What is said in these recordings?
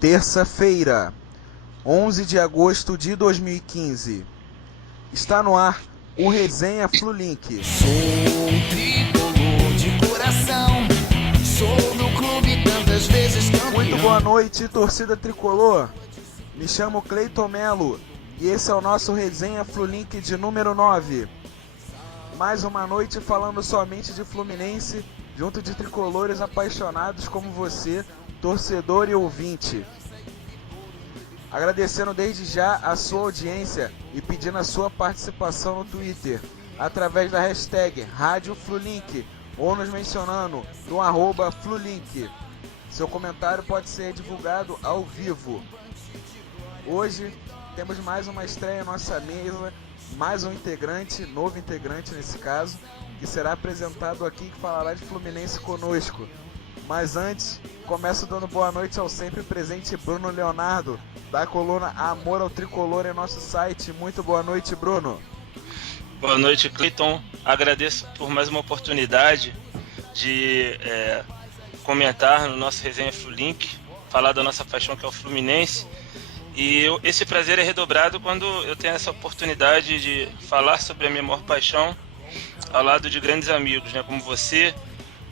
Terça-feira, 11 de agosto de 2015. Está no ar o Resenha Flulink. Sou tricolor de coração, sou do clube tantas vezes campeão. Muito boa noite, torcida tricolor. Me chamo Cleiton Melo e esse é o nosso Resenha Flulink de número 9. Mais uma noite falando somente de Fluminense, junto de tricolores apaixonados como você, torcedor e ouvinte. Agradecendo desde já a sua audiência e pedindo a sua participação no Twitter, através da hashtag Rádio Flulink, ou nos mencionando no @Flulink. Seu comentário pode ser divulgado ao vivo. Hoje temos mais uma estreia em nossa mesa, mais um integrante, novo integrante nesse caso, que será apresentado aqui e que falará de Fluminense conosco. Mas antes, começo dando boa noite ao sempre presente Bruno Leonardo, da coluna Amor ao Tricolor em nosso site. Muito boa noite, Bruno. Boa noite, Cleiton. Agradeço por mais uma oportunidade de comentar no nosso Resenha Flulink, falar da nossa paixão que é o Fluminense. E esse prazer é redobrado quando eu tenho essa oportunidade de falar sobre a minha maior paixão ao lado de grandes amigos, né, como você,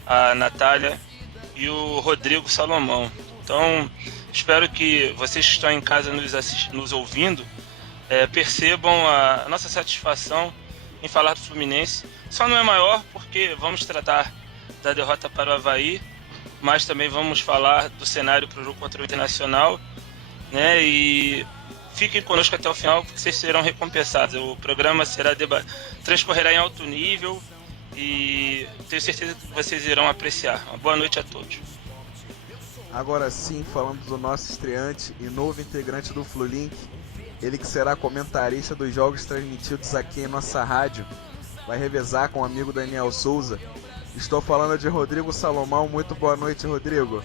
a Natália e o Rodrigo Salomão. Então, espero que vocês que estão em casa nos ouvindo percebam a nossa satisfação em falar do Fluminense. Só não é maior porque vamos tratar da derrota para o Avaí, mas também vamos falar do cenário para o jogo contra o Internacional, né? E fiquem conosco até o final porque vocês serão recompensados. O programa transcorrerá em alto nível e tenho certeza que vocês irão apreciar. Uma boa noite a todos. Agora sim, falando do nosso estreante e novo integrante do Flulink, ele que será comentarista dos jogos transmitidos aqui em nossa rádio, vai revezar com o amigo Daniel Souza. Estou falando de Rodrigo Salomão. Muito boa noite, Rodrigo.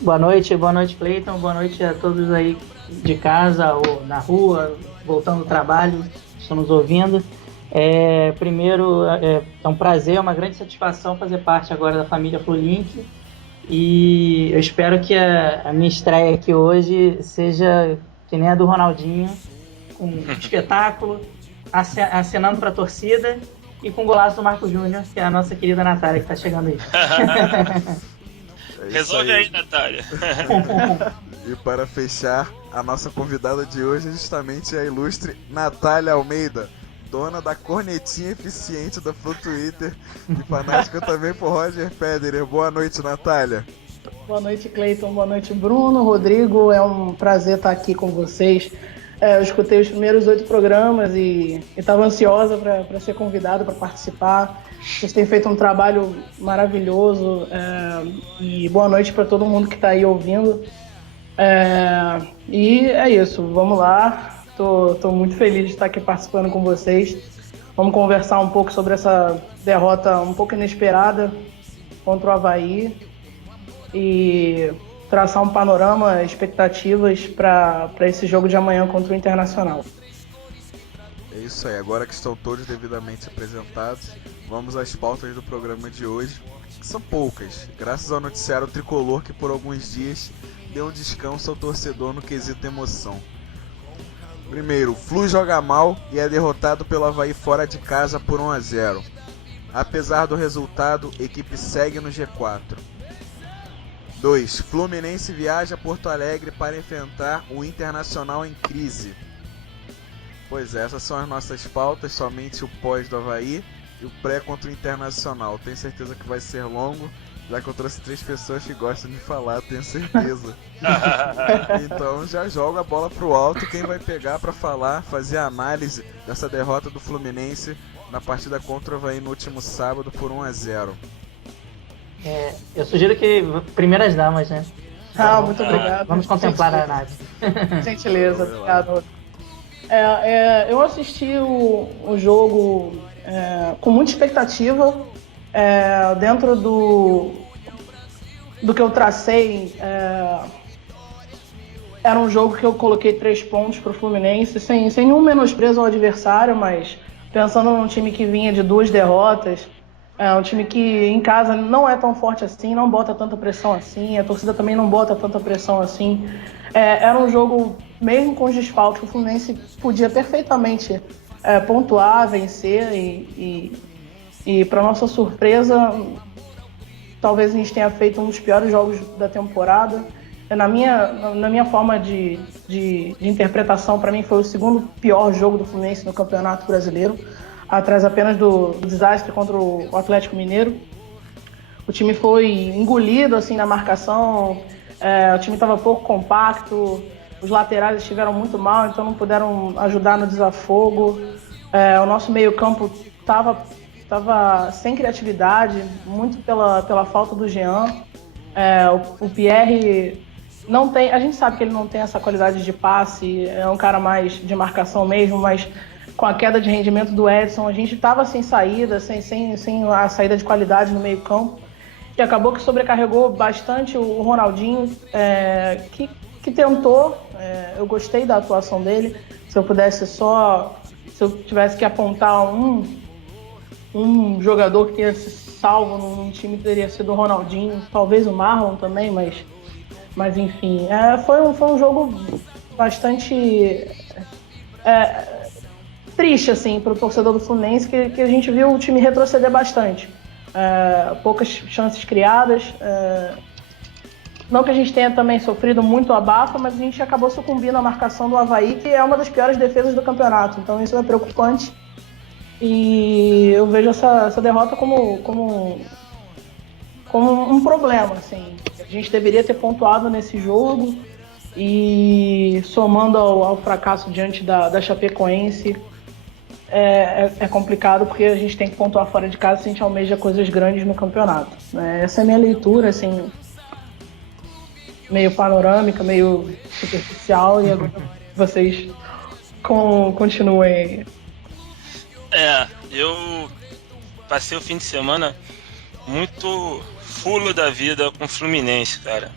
Boa noite Cleiton, boa noite a todos aí de casa ou na rua, voltando do trabalho, estão nos ouvindo. Primeiro, é um prazer, é uma grande satisfação fazer parte agora da família Flulink e eu espero que a minha estreia aqui hoje seja que nem a do Ronaldinho, com um espetáculo, acenando para a torcida e com o golaço do Marco Júnior, que é a nossa querida Natália que está chegando aí. Resolve aí, Natália. E para fechar, a nossa convidada de hoje é justamente a ilustre Natália Almeida, dona da cornetinha eficiente da Flu Twitter e fanática também por Roger Federer. Boa noite, Natália. Boa noite, Cleiton. Boa noite, Bruno, Rodrigo. É um prazer estar aqui com vocês. Eu escutei os primeiros 8 programas e estava ansiosa para ser convidada para participar. Vocês têm feito um trabalho maravilhoso e boa noite para todo mundo que está aí ouvindo. E é isso, vamos lá. Tô muito feliz de estar aqui participando com vocês. Vamos conversar um pouco sobre essa derrota um pouco inesperada contra o Avaí e traçar um panorama, expectativas para esse jogo de amanhã contra o Internacional. É isso aí, agora que estão todos devidamente apresentados, vamos às pautas do programa de hoje, que são poucas, graças ao noticiário tricolor que por alguns dias deu um descanso ao torcedor no quesito emoção. Primeiro, o Flu joga mal e é derrotado pelo Avaí fora de casa por 1-0. Apesar do resultado, a equipe segue no G4. 2. Fluminense viaja a Porto Alegre para enfrentar o Internacional em crise. Pois é, essas são as nossas pautas, somente o pós do Avaí e o pré contra o Internacional. Tenho certeza que vai ser longo, já que eu trouxe 3 pessoas que gostam de falar, tenho certeza. Então já jogo a bola pro alto, quem vai pegar para falar, fazer a análise dessa derrota do Fluminense na partida contra o Avaí no último sábado por 1-0. Eu sugiro que primeiras damas, né? Muito obrigado. Vamos contemplar a análise. Gentileza, obrigado. Eu assisti o jogo com muita expectativa, dentro do que eu tracei. Era um jogo que eu coloquei 3 pontos para o Fluminense, sem nenhum menosprezo ao adversário, mas pensando num time que vinha de 2 derrotas, É um time que em casa não é tão forte assim, não bota tanta pressão assim, a torcida também não bota tanta pressão assim. Era um jogo, mesmo com os desfalques, o Fluminense podia perfeitamente pontuar, vencer e para nossa surpresa, talvez a gente tenha feito um dos piores jogos da temporada. Na minha forma de interpretação, para mim foi o segundo pior jogo do Fluminense no Campeonato Brasileiro, atrás apenas do desastre contra o Atlético Mineiro. O time foi engolido assim na marcação, o time estava pouco compacto, os laterais estiveram muito mal, então não puderam ajudar no desafogo. O nosso meio-campo estava sem criatividade, muito pela falta do Jean. O Pierre não tem, a gente sabe que ele não tem essa qualidade de passe, é um cara mais de marcação mesmo, mas com a queda de rendimento do Edson, a gente estava sem saída, sem a saída de qualidade no meio campo, e acabou que sobrecarregou bastante o Ronaldinho, que tentou. Eu gostei da atuação dele. Se eu tivesse que apontar um jogador que tenha se salvo num time, teria sido o Ronaldinho, talvez o Marlon também, mas enfim, foi um jogo bastante triste assim, para o torcedor do Fluminense, que a gente viu o time retroceder bastante. Poucas chances criadas, não que a gente tenha também sofrido muito abafa, mas a gente acabou sucumbindo à marcação do Avaí, que é uma das piores defesas do campeonato, então isso é preocupante. E eu vejo essa derrota como um problema, assim. A gente deveria ter pontuado nesse jogo, e somando ao fracasso diante da Chapecoense, é complicado, porque a gente tem que pontuar fora de casa se a gente almeja coisas grandes no campeonato. Essa é a minha leitura, assim, meio panorâmica, meio superficial, e agora vocês continuem. Eu passei o fim de semana muito fulo da vida com o Fluminense, cara.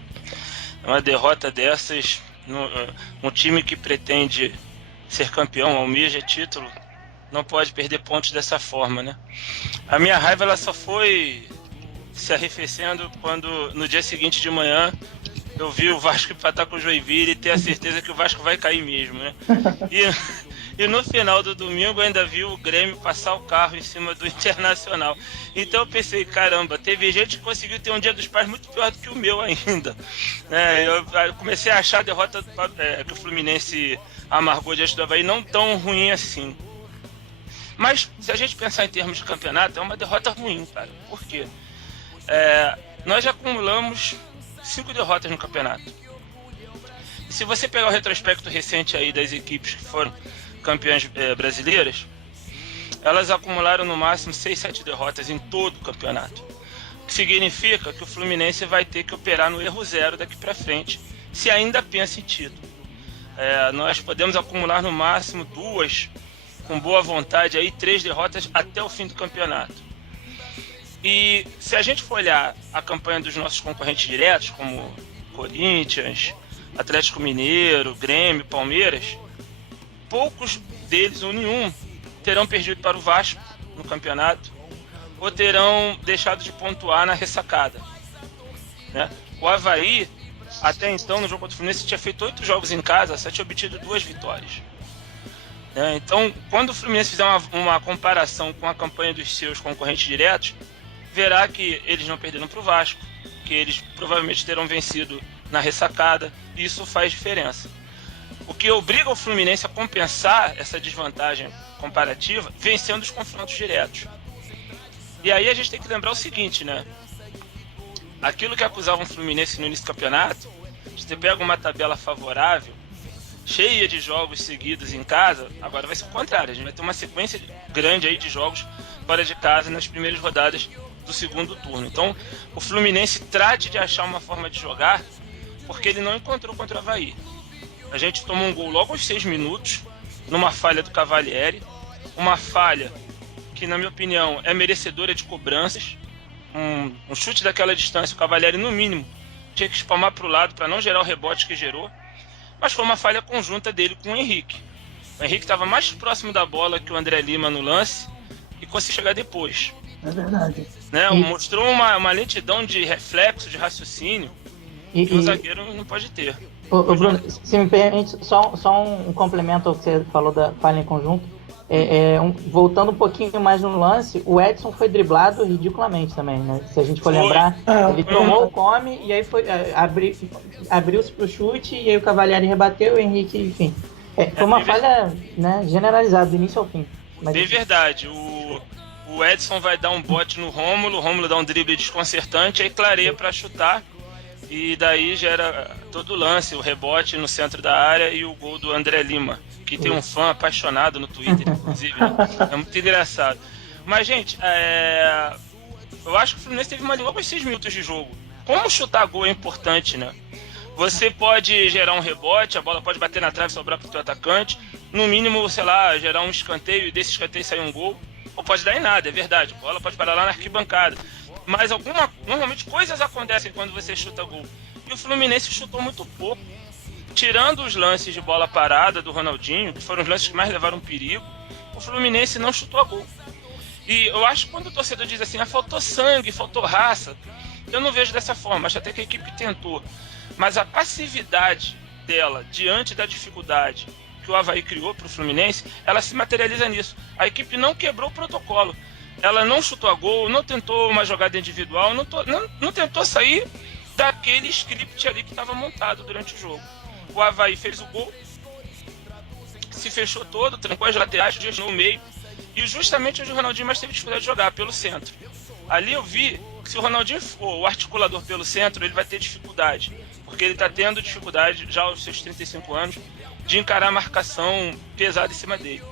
Uma derrota dessas, um time que pretende ser campeão, almeja título, não pode perder pontos dessa forma, né? A minha raiva ela só foi se arrefecendo quando no dia seguinte de manhã eu vi o Vasco empatar com o Joinville e ter a certeza que o Vasco vai cair mesmo, né? E no final do domingo eu ainda vi o Grêmio passar o carro em cima do Internacional. Então eu pensei, caramba, teve gente que conseguiu ter um Dia dos Pais muito pior do que o meu ainda. Eu comecei a achar a derrota que o Fluminense amargou diante do Avaí não tão ruim assim. Mas se a gente pensar em termos de campeonato, é uma derrota ruim, cara. Por quê? Nós já acumulamos 5 derrotas no campeonato. E se você pegar o retrospecto recente aí das equipes que foram campeãs brasileiras, elas acumularam no máximo 6, 7 derrotas em todo o campeonato. O que significa que o Fluminense vai ter que operar no erro zero daqui para frente, se ainda pensa em título. Nós podemos acumular no máximo 2, com boa vontade, aí 3 derrotas até o fim do campeonato. E se a gente for olhar a campanha dos nossos concorrentes diretos, como Corinthians, Atlético Mineiro, Grêmio, Palmeiras, poucos deles, ou nenhum, terão perdido para o Vasco no campeonato, ou terão deixado de pontuar na ressacada, né? O Avaí, até então, no jogo contra o Fluminense, tinha feito 8 jogos em casa, só tinha obtido 2 vitórias. Então, quando o Fluminense fizer uma comparação com a campanha dos seus concorrentes diretos, verá que eles não perderam para o Vasco, que eles provavelmente terão vencido na ressacada, e isso faz diferença. O que obriga o Fluminense a compensar essa desvantagem comparativa, vencendo os confrontos diretos. E aí a gente tem que lembrar o seguinte, né? Aquilo que acusavam o Fluminense no início do campeonato, você pega uma tabela favorável, cheia de jogos seguidos em casa, agora vai ser o contrário. A gente vai ter uma sequência grande aí de jogos fora de casa nas primeiras rodadas do segundo turno. Então, o Fluminense trate de achar uma forma de jogar, porque ele não encontrou contra o Avaí. A gente tomou um gol logo aos 6 minutos, numa falha do Cavalieri, uma falha que, na minha opinião, é merecedora de cobranças. Um chute daquela distância, o Cavalieri, no mínimo, tinha que espalmar para o lado para não gerar o rebote que gerou, mas foi uma falha conjunta dele com o Henrique. O Henrique estava mais próximo da bola que o André Lima no lance e conseguiu chegar depois. É verdade. Né? Mostrou uma lentidão de reflexo, de raciocínio, que o zagueiro não pode ter. Ô, Bruno, se me permite, só um complemento ao que você falou da falha em conjunto. Voltando um pouquinho mais no lance, o Edson foi driblado ridiculamente também, né? Se a gente for lembrar, ele tomou o come e aí foi abriu-se pro chute e aí o Cavalieri rebateu, o Henrique, enfim. Foi uma falha, né, generalizada, do início ao fim. Mas... Bem verdade, o Edson vai dar um bote no Rômulo, o Rômulo dá um drible desconcertante, aí clareia para chutar, e daí gera todo o lance, o rebote no centro da área e o gol do André Lima, que tem um fã apaixonado no Twitter, inclusive, né? É muito engraçado. Mas, gente, eu acho que o Fluminense teve mais logo 6 minutos de jogo. Como chutar gol é importante, né? Você pode gerar um rebote, a bola pode bater na trave e sobrar pro teu atacante, no mínimo, sei lá, gerar um escanteio e desse escanteio sair um gol, ou pode dar em nada, é verdade, a bola pode parar lá na arquibancada. Mas normalmente coisas acontecem quando você chuta gol. E o Fluminense chutou muito pouco. Tirando os lances de bola parada do Ronaldinho, que foram os lances que mais levaram perigo, o Fluminense não chutou a gol. E eu acho que quando o torcedor diz assim, faltou sangue, faltou raça, eu não vejo dessa forma, acho até que a equipe tentou. Mas a passividade dela diante da dificuldade que o Avaí criou para o Fluminense, ela se materializa nisso. A equipe não quebrou o protocolo. Ela não chutou a gol, não tentou uma jogada individual, não tentou sair daquele script ali que estava montado durante o jogo. O Avaí fez o gol, se fechou todo, trancou as laterais, gestionou o meio, e justamente onde o Ronaldinho mais teve dificuldade de jogar, pelo centro. Ali eu vi que se o Ronaldinho for o articulador pelo centro, ele vai ter dificuldade, porque ele está tendo dificuldade, já aos seus 35 anos, de encarar a marcação pesada em cima dele.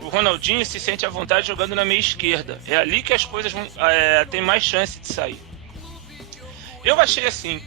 O Ronaldinho se sente à vontade jogando na meia esquerda, é ali que as coisas têm mais chance de sair. Eu achei assim,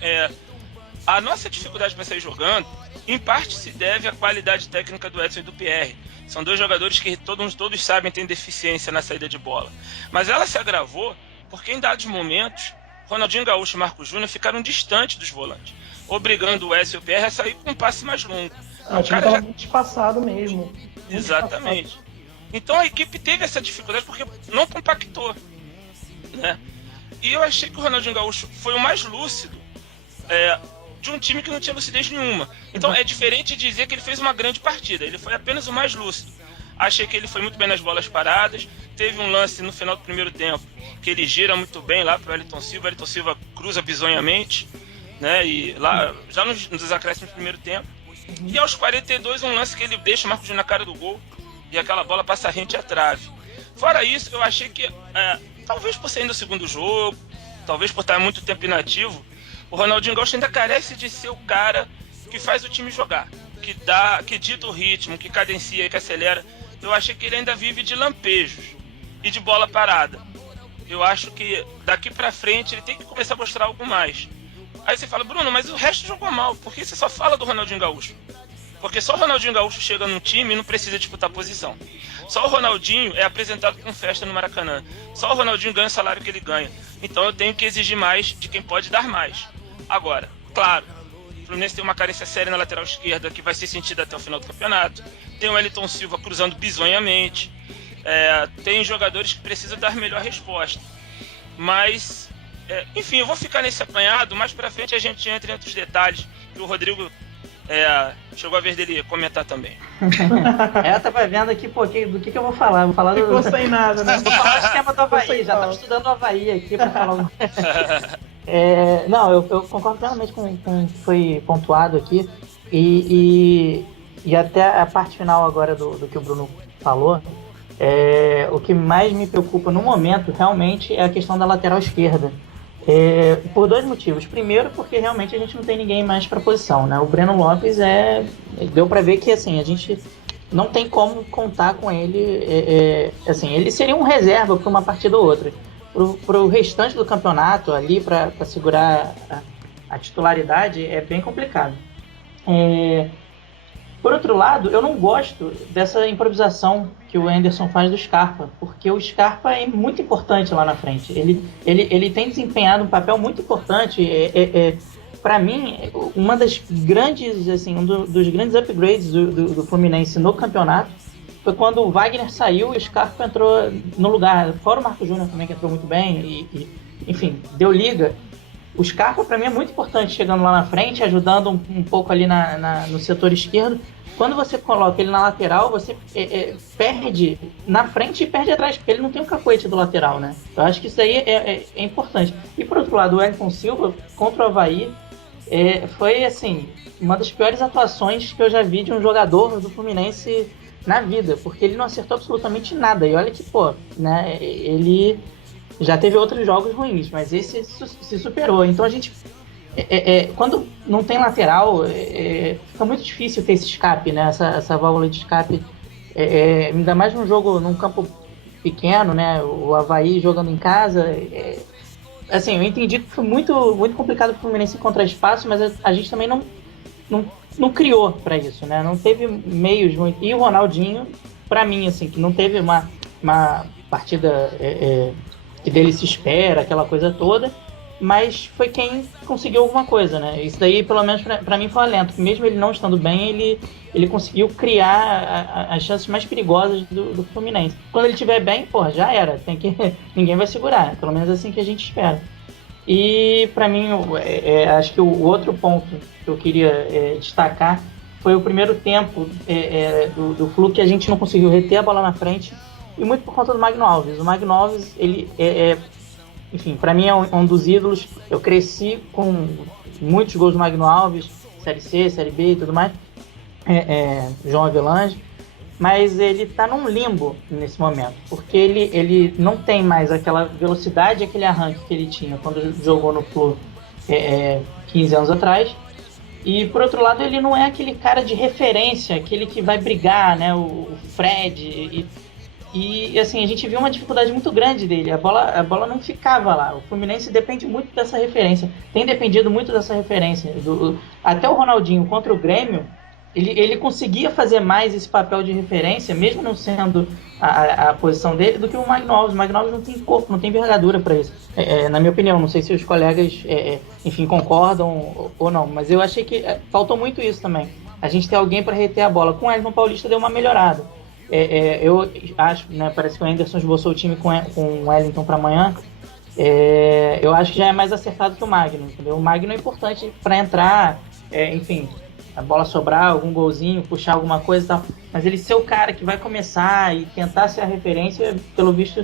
a nossa dificuldade para sair jogando, em parte se deve à qualidade técnica do Edson e do Pierre. São dois jogadores que todos sabem ter deficiência na saída de bola. Mas ela se agravou porque em dados momentos, Ronaldinho Gaúcho e Marcos Júnior ficaram distantes dos volantes, obrigando o Edson e o Pierre a sair com um passe mais longo. O time estava muito espaçado mesmo. Exatamente. Então a equipe teve essa dificuldade porque não compactou, né? E eu achei que o Ronaldinho Gaúcho foi o mais lúcido de um time que não tinha lucidez nenhuma. Então é diferente de dizer que ele fez uma grande partida. Ele foi apenas o mais lúcido. Achei que ele foi muito bem nas bolas paradas. Teve um lance no final do primeiro tempo que ele gira muito bem lá para o Wellington Silva. O Wellington Silva cruza bizonhamente, né? E lá já nos acréscimos do primeiro tempo. E aos 42 um lance que ele deixa o Marcos Júnior na cara do gol e aquela bola passa rente à trave. Fora isso, eu achei que talvez por ser ainda o segundo jogo, talvez por estar muito tempo inativo, o Ronaldinho Gaúcho ainda carece de ser o cara que faz o time jogar, que dita o ritmo, que cadencia, que acelera. Eu achei que ele ainda vive de lampejos e de bola parada. Eu acho que daqui pra frente ele tem que começar a mostrar algo mais. Aí você fala, Bruno, mas o resto jogou mal, por que você só fala do Ronaldinho Gaúcho? Porque só o Ronaldinho Gaúcho chega num time e não precisa disputar posição. Só o Ronaldinho é apresentado com festa no Maracanã. Só o Ronaldinho ganha o salário que ele ganha. Então eu tenho que exigir mais de quem pode dar mais. Agora, claro, o Fluminense tem uma carência séria na lateral esquerda que vai ser sentida até o final do campeonato. Tem o Wellington Silva cruzando bizonhamente. Tem jogadores que precisam dar melhor resposta. Mas, enfim, eu vou ficar nesse apanhado. Mais pra frente a gente entra em outros detalhes que o Rodrigo chegou a vez dele comentar também. Eu tava vendo aqui, pô, do que eu vou falar? Vou falar Ficou sem nada, né? Vou falar do esquema do Avaí, já tava estudando o Avaí aqui pra falar. Não, eu concordo plenamente com o que foi pontuado aqui. E até a parte final agora do que o Bruno falou, o que mais me preocupa no momento realmente é a questão da lateral esquerda. Por dois motivos. Primeiro, porque realmente a gente não tem ninguém mais para posição, né? O Breno Lopes deu para ver que assim, a gente não tem como contar com ele. Assim, ele seria um reserva para uma partida ou outra. Para o restante do campeonato ali, para segurar a titularidade, é bem complicado. Por outro lado, eu não gosto dessa improvisação que o Anderson faz do Scarpa, porque o Scarpa é muito importante lá na frente. Ele tem desempenhado um papel muito importante. Para mim, uma das grandes, assim, um dos grandes upgrades do Fluminense no campeonato foi quando o Wagner saiu e o Scarpa entrou no lugar. Fora o Marco Júnior também, que entrou muito bem, enfim, deu liga. O Scarpa, para mim, é muito importante chegando lá na frente, ajudando um pouco ali no setor esquerdo. Quando você coloca ele na lateral, você perde na frente e perde atrás, porque ele não tem um cacoete do lateral, né? Eu acho que isso aí é importante. E por outro lado, o Wellington Silva contra o Avaí foi, assim, uma das piores atuações que eu já vi de um jogador do Fluminense na vida, porque ele não acertou absolutamente nada. E olha que, né, ele já teve outros jogos ruins, mas esse se superou. Então a gente, quando não tem lateral, fica muito difícil ter esse escape, né? Essa válvula de escape, ainda mais num jogo, num campo pequeno, né? O Avaí jogando em casa. Assim, eu entendi que foi muito, muito complicado para o Fluminense encontrar espaço, mas a gente também não criou para isso, né? Não teve meios muito. E o Ronaldinho, para mim, assim, que não teve uma partida que dele se espera, aquela coisa toda, mas foi quem conseguiu alguma coisa, né? Isso daí, pelo menos para mim, foi um alento. Mesmo ele não estando bem, ele conseguiu criar as chances mais perigosas do Fluminense. Quando ele estiver bem, já era. Ninguém vai segurar. Pelo menos assim que a gente espera. E para mim, acho que o outro ponto que eu queria destacar foi o primeiro tempo do Flu, que a gente não conseguiu reter a bola na frente, e muito por conta do Magno Alves. O Magno Alves, ele enfim, para mim é um dos ídolos. Eu cresci com muitos gols do Magno Alves, Série C, Série B e tudo mais, João Avelange, mas ele tá num limbo nesse momento, porque ele não tem mais aquela velocidade, aquele arranque que ele tinha quando jogou no Flu 15 anos atrás. E por outro lado, ele não é aquele cara de referência, aquele que vai brigar, né, o Fred, e assim, a gente viu uma dificuldade muito grande dele. A bola não ficava lá. O Fluminense depende muito dessa referência. Tem dependido muito dessa referência. Até o Ronaldinho contra o Grêmio, ele conseguia fazer mais esse papel de referência, mesmo não sendo a posição dele, do que o Magno Alves. O Magno Alves não tem corpo, não tem envergadura para isso. Na minha opinião, não sei se os colegas, enfim, concordam ou não, mas eu achei que faltou muito isso também. A gente ter alguém para reter a bola. Com o Elton Paulista deu uma melhorada. Eu acho, né, parece que o Anderson esboçou o time com o Wellington para amanhã. Eu acho que já é mais acertado que o Magno, entendeu? O Magno é importante para entrar, enfim, a bola sobrar, algum golzinho, puxar alguma coisa e tal, mas ele ser o cara que vai começar e tentar ser a referência, pelo visto,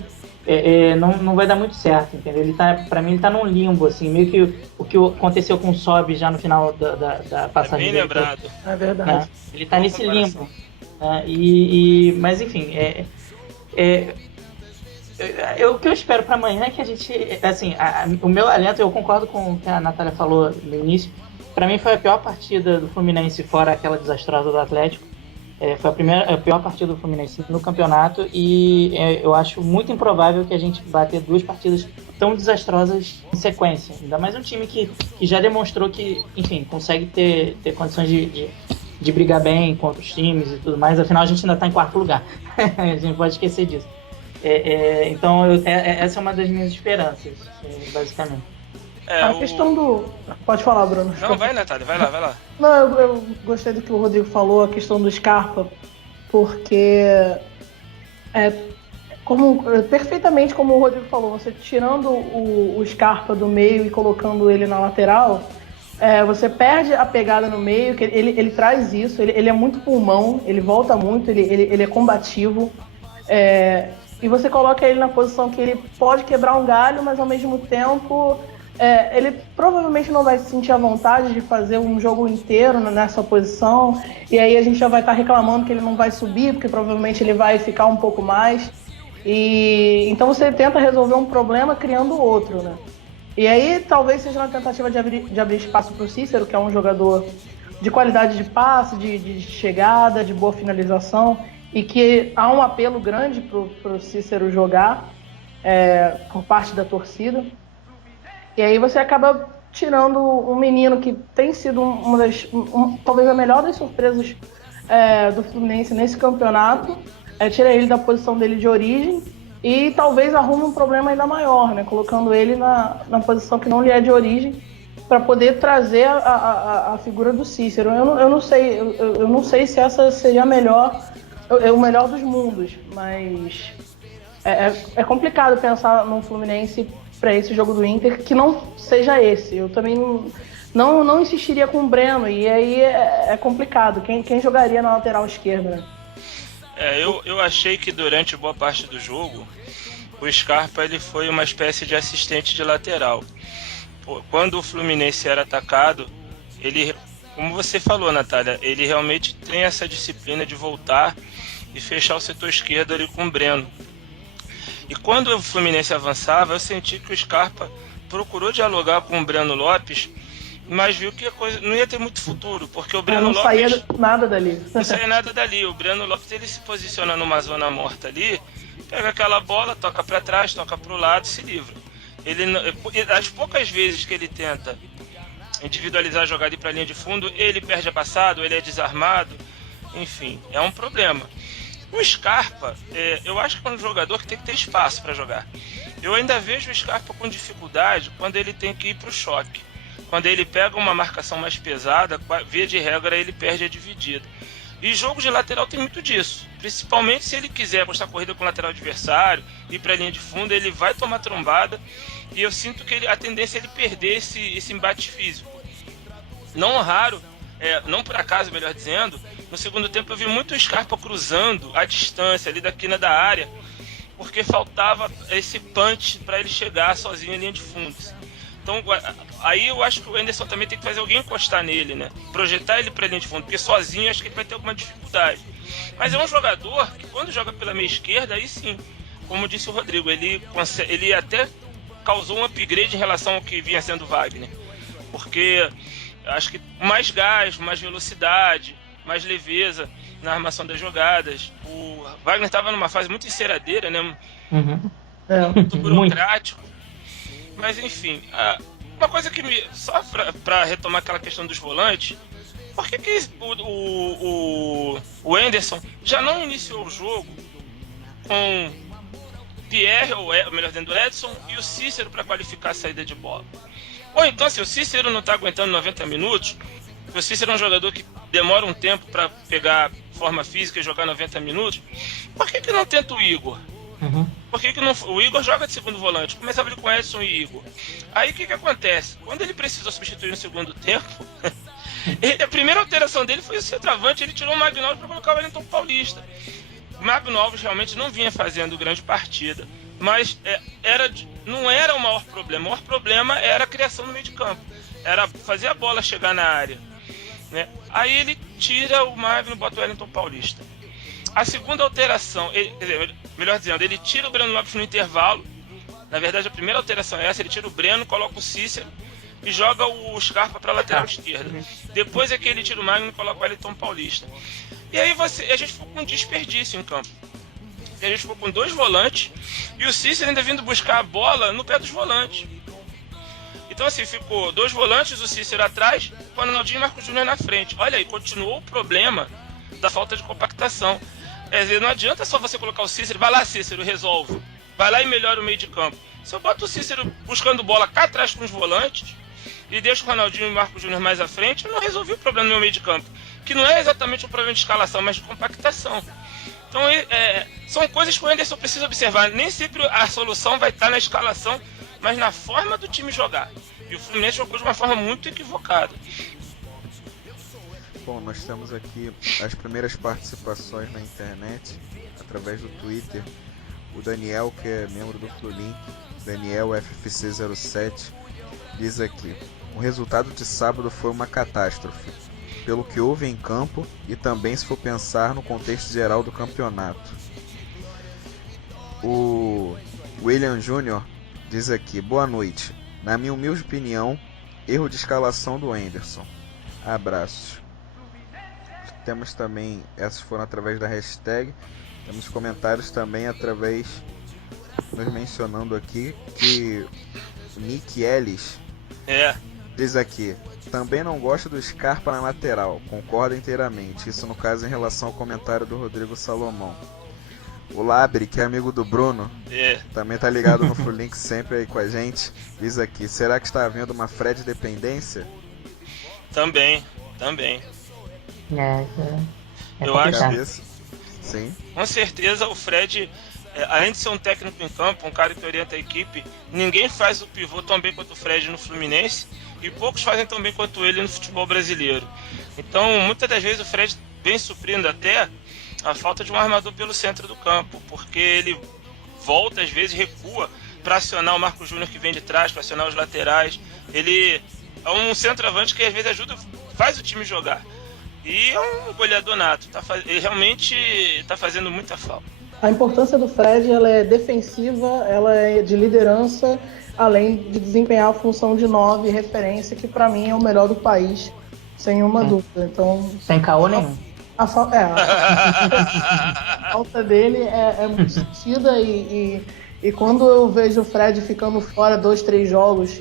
não vai dar muito certo, entendeu? Para mim ele tá num limbo, assim, meio que o que aconteceu com o Sob já no final da passagem. Bem lembrado. É verdade. Né? Ele tá nesse limbo. Mas enfim, o que eu espero para amanhã é que a gente, assim, o meu alento, eu concordo com o que a Natália falou no início. Para mim foi a pior partida do Fluminense, fora aquela desastrosa do Atlético. Foi a pior partida do Fluminense no campeonato, e eu acho muito improvável que a gente vá ter duas partidas tão desastrosas em sequência. Ainda mais um time que já demonstrou que, enfim, consegue ter condições de brigar bem contra os times e tudo mais. Afinal, a gente ainda está em quarto lugar. A gente pode esquecer disso. Então, essa é uma das minhas esperanças, basicamente. A questão do... Pode falar, Bruno. Não, vai, Natália, vai lá. Não, eu gostei do que o Rodrigo falou, a questão do Scarpa, porque perfeitamente como o Rodrigo falou, você tirando o Scarpa do meio e colocando ele na lateral, você perde a pegada no meio, que ele traz isso, ele é muito pulmão, ele volta muito, ele é combativo, e você coloca ele na posição que ele pode quebrar um galho, mas ao mesmo tempo ele provavelmente não vai se sentir à vontade de fazer um jogo inteiro nessa posição, e aí a gente já vai estar reclamando que ele não vai subir, porque provavelmente ele vai ficar um pouco mais, e então você tenta resolver um problema criando outro, né? E aí talvez seja uma tentativa de abrir espaço para o Cícero, que é um jogador de qualidade de passe, de chegada, de boa finalização, e que há um apelo grande para o Cícero jogar por parte da torcida. E aí você acaba tirando um menino que tem sido talvez a melhor das surpresas do Fluminense nesse campeonato, tira ele da posição dele de origem e talvez arrume um problema ainda maior, né? Colocando ele na posição que não lhe é de origem, para poder trazer a figura do Cícero. Eu não sei se essa seria a melhor é o melhor dos mundos, mas é complicado pensar num Fluminense para esse jogo do Inter que não seja esse. Eu também não insistiria com o Breno, e aí é complicado. Quem jogaria na lateral esquerda, né? Eu achei que durante boa parte do jogo o Scarpa ele foi uma espécie de assistente de lateral. Quando o Fluminense era atacado, ele, como você falou, Natália, ele realmente tem essa disciplina de voltar e fechar o setor esquerdo ali com o Breno. E quando o Fluminense avançava, eu senti que o Scarpa procurou dialogar com o Breno Lopes, mas viu que a coisa não ia ter muito futuro, porque o Breno não Lopes... saía nada dali. Não saía nada dali. O Breno Lopes ele se posiciona numa zona morta ali, pega aquela bola, toca para trás, toca para o lado e se livra. As poucas vezes que ele tenta individualizar a jogada e ir para a linha de fundo, ele perde a passada, ele é desarmado, enfim, é um problema. O Scarpa, eu acho que é um jogador que tem que ter espaço para jogar. Eu ainda vejo o Scarpa com dificuldade quando ele tem que ir para o choque. Quando ele pega uma marcação mais pesada, via de regra ele perde a dividida. E jogo de lateral tem muito disso. Principalmente se ele quiser apostar corrida com o lateral adversário, ir para a linha de fundo, ele vai tomar trombada. E eu sinto que a tendência é ele perder esse embate físico. Não raro, não por acaso, melhor dizendo, no segundo tempo eu vi muito o Scarpa cruzando a distância ali da quina da área, porque faltava esse punch para ele chegar sozinho à linha de fundo. Então aí eu acho que o Anderson também tem que fazer alguém encostar nele, né? Projetar ele para a linha de fundo, porque sozinho acho que ele vai ter alguma dificuldade. Mas é um jogador que quando joga pela meia esquerda, aí sim, como disse o Rodrigo, ele até causou um upgrade em relação ao que vinha sendo o Wagner, porque acho que mais gás, mais velocidade, mais leveza na armação das jogadas. O Wagner estava numa fase muito enceradeira, né? Muito burocrático. Mas enfim, uma coisa que só para retomar aquela questão dos volantes, por que o Anderson já não iniciou o jogo com Pierre, ou melhor dizendo, o Edson e o Cícero para qualificar a saída de bola? Ou então, se o Cícero não está aguentando 90 minutos, o Cícero é um jogador que demora um tempo para pegar forma física e jogar 90 minutos, por que não tenta o Igor? Por que não, o Igor joga de segundo volante, começava ele com Edson e Igor. Aí o que acontece? Quando ele precisou substituir no segundo tempo, a primeira alteração dele foi o centroavante, ele tirou o Magno Alves para colocar o Wellington Paulista. O Magno Alves realmente não vinha fazendo grande partida, mas não era o maior problema. O maior problema era a criação no meio de campo, era fazer a bola chegar na área, né? Aí ele tira o Magno e bota o Wellington Paulista. A segunda alteração, melhor dizendo, ele tira o Breno Lopes no intervalo. Na verdade, a primeira alteração é essa: ele tira o Breno, coloca o Cícero e joga o Scarpa para a lateral esquerda. Depois é que ele tira o Magno e coloca o Wellington Paulista. E aí a gente ficou com um desperdício em campo. A gente ficou com dois volantes e o Cícero ainda vindo buscar a bola no pé dos volantes. Então assim, ficou dois volantes, o Cícero atrás, com o Ronaldinho e Marcos Júnior na frente. Olha aí, continuou o problema da falta de compactação. Quer dizer, não adianta só você colocar o Cícero, vai lá Cícero, resolve. Vai lá e melhora o meio de campo. Se eu boto o Cícero buscando bola cá atrás com os volantes e deixo o Ronaldinho e o Marcos Júnior mais à frente, eu não resolvi o problema no meu meio de campo. Que não é exatamente um problema de escalação, mas de compactação. Então são coisas que o Anderson precisa observar. Nem sempre a solução vai estar na escalação, mas na forma do time jogar. E o Fluminense jogou de uma forma muito equivocada. Bom, nós temos aqui as primeiras participações na internet, através do Twitter. O Daniel, que é membro do Flulink, Daniel FFC07, diz aqui: o resultado de sábado foi uma catástrofe, pelo que houve em campo e também se for pensar no contexto geral do campeonato. O William Júnior diz aqui: boa noite. Na minha humilde opinião, erro de escalação do Anderson. Abraços. Temos também, essas foram através da hashtag. Temos comentários também através, nos mencionando aqui, que Nick Ellis diz aqui: também não gosto do Scarpa na lateral, concordo inteiramente. Isso no caso em relação ao comentário do Rodrigo Salomão. O Labre, que é amigo do Bruno, também tá ligado no Flulink sempre aí com a gente, diz aqui: será que está havendo uma Fred dependência? Também. É Eu acho cabeça. Sim. Com certeza o Fred, além de ser um técnico em campo, um cara que orienta a equipe, ninguém faz o pivô tão bem quanto o Fred no Fluminense e poucos fazem tão bem quanto ele no futebol brasileiro. Então, muitas das vezes o Fred vem suprindo até a falta de um armador pelo centro do campo, porque ele volta, às vezes recua para acionar o Marco Júnior que vem de trás, para acionar os laterais. Ele é um centroavante que às vezes ajuda, faz o time jogar. E é um goleador nato, ele realmente está fazendo muita falta. A importância do Fred, ela é defensiva, ela é de liderança, além de desempenhar a função de 9, referência, que para mim é o melhor do país, sem nenhuma dúvida. Então, sem caô nenhum. A falta dele é muito sentida e quando eu vejo o Fred ficando fora 2, 3 jogos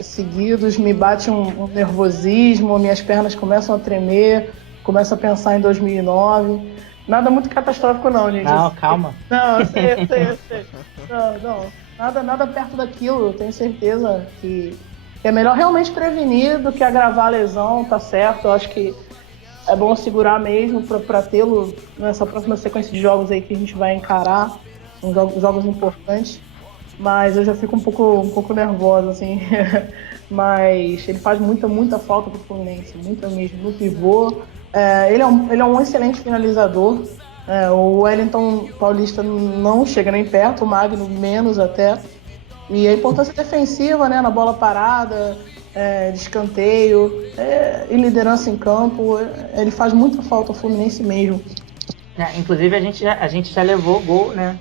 seguidos, me bate um nervosismo, minhas pernas começam a tremer, começo a pensar em 2009. Nada muito catastrófico não, gente. Não, calma. Não, eu sei. Não, nada perto daquilo. Eu tenho certeza que é melhor realmente prevenir do que agravar a lesão, tá certo? Eu acho que é bom segurar mesmo para tê-lo nessa próxima sequência de jogos aí que a gente vai encarar, são jogos importantes, mas eu já fico um pouco nervosa, assim. Mas ele faz muita falta pro Fluminense, muita mesmo, no pivô. Ele é um excelente finalizador. O Wellington Paulista não chega nem perto, o Magno menos até. E a importância defensiva, né, na bola parada, de escanteio, e liderança em campo, ele faz muita falta ao Fluminense mesmo. Inclusive a gente já levou gol, né,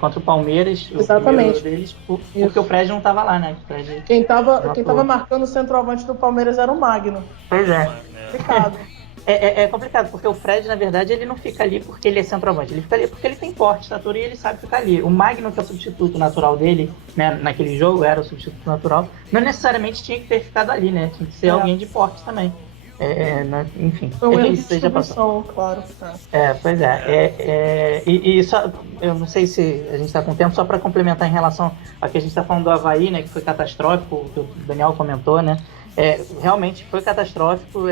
contra o Palmeiras, exatamente, o deles, porque o Fred não estava lá, né? Quem tava marcando o centroavante do Palmeiras era o Magno. Pois é. Complicado. É complicado, porque o Fred, na verdade, ele não fica ali porque ele é centroavante, ele fica ali porque ele tem porte, estatura e ele sabe ficar ali. O Magno, que é o substituto natural dele, né, naquele jogo, era o substituto natural, não necessariamente tinha que ter ficado ali, né? Tinha que ser alguém de porte também. Enfim. Foi um erro de distribuição, claro. Pois é. E só, eu não sei se a gente está com tempo, só para complementar em relação a que a gente está falando do Avaí, né, que foi catastrófico, que o Daniel comentou, né? Realmente foi catastrófico,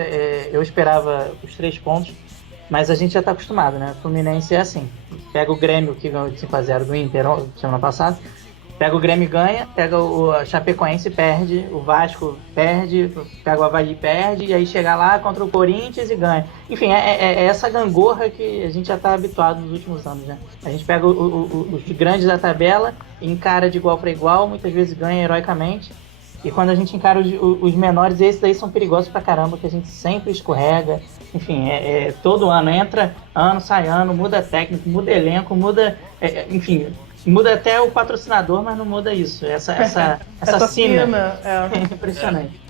eu esperava os 3 pontos, mas a gente já está acostumado, né? O Fluminense é assim, pega o Grêmio que ganhou de 5-0 do Inter semana passada, pega o Grêmio e ganha, pega o Chapecoense e perde, o Vasco perde, pega o Avaí e perde, e aí chega lá contra o Corinthians e ganha. Enfim, é essa gangorra que a gente já está habituado nos últimos anos, né? A gente pega os grandes da tabela, encara de igual para igual, muitas vezes ganha heroicamente. E quando a gente encara os menores, esses daí são perigosos pra caramba, que a gente sempre escorrega. Enfim, todo ano entra, ano sai ano, muda técnico, muda elenco, muda... enfim, muda até o patrocinador, mas não muda isso. Essa cena. É impressionante.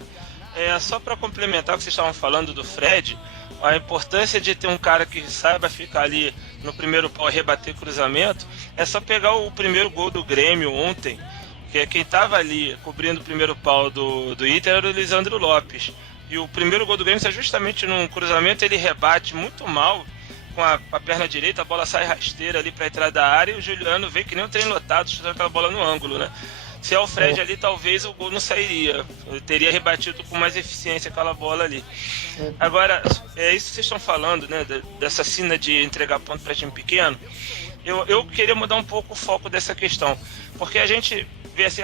Só para complementar o que vocês estavam falando do Fred, a importância de ter um cara que saiba ficar ali no primeiro pau e rebater cruzamento, é só pegar o primeiro gol do Grêmio ontem, que quem estava ali cobrindo o primeiro pau do Inter era o Lisandro Lopes. E o primeiro gol do Grêmio é justamente num cruzamento, ele rebate muito mal com a perna direita, a bola sai rasteira ali para a entrada da área e o Juliano vê que nem um trem lotado, chutando aquela bola no ângulo, né? Se é o Fred ali, talvez o gol não sairia. Ele teria rebatido com mais eficiência aquela bola ali. Agora, isso que vocês estão falando, né? Dessa cena de entregar ponto para time pequeno. Eu queria mudar um pouco o foco dessa questão. Porque a gente vê assim,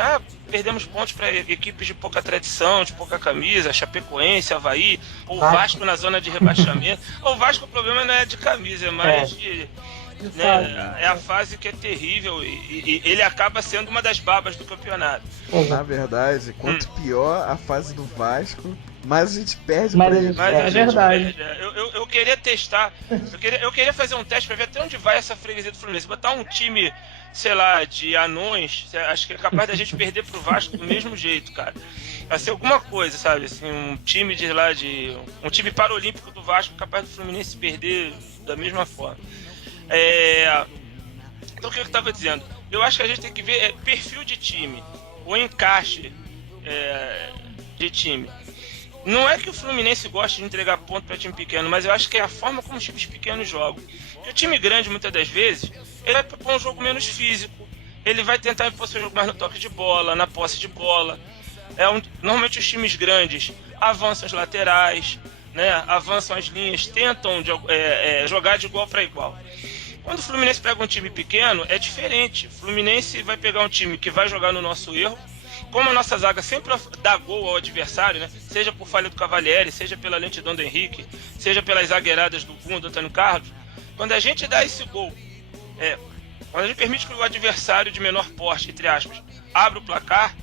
perdemos pontos para equipes de pouca tradição, de pouca camisa, Chapecoense, Avaí, ou Vasco na zona de rebaixamento. O Vasco, o problema não é de camisa, é mais de... Né, é a fase que é terrível e ele acaba sendo uma das babas do campeonato. Na verdade, quanto pior a fase do Vasco, mais a gente perde. É verdade. Eu queria testar, eu queria fazer um teste pra ver até onde vai essa freguesia do Fluminense. Botar um time, sei lá, de anões, acho que é capaz da gente perder pro Vasco do mesmo jeito, cara. Vai ser alguma coisa, sabe? Assim, um time um time paralímpico do Vasco capaz do Fluminense perder da mesma forma. Então o que eu estava dizendo? Eu acho que a gente tem que ver perfil de time, o encaixe de time. Não é que o Fluminense goste de entregar ponto para time pequeno, mas eu acho que é a forma como os times pequenos jogam. E o time grande, muitas das vezes, ele vai propor um jogo menos físico, ele vai tentar impor seu jogo mais no toque de bola, na posse de bola. Normalmente os times grandes avançam os laterais, né, avançam as linhas, tentam jogar de igual para igual. Quando o Fluminense pega um time pequeno, é diferente. O Fluminense vai pegar um time que vai jogar no nosso erro. Como a nossa zaga sempre dá gol ao adversário, né? Seja por falha do Cavalieri, seja pela lentidão do Henrique, seja pelas zagueiradas do Gunga, do Antônio Carlos. Quando a gente dá esse gol, quando a gente permite que o adversário de menor porte, entre aspas, abra o placar,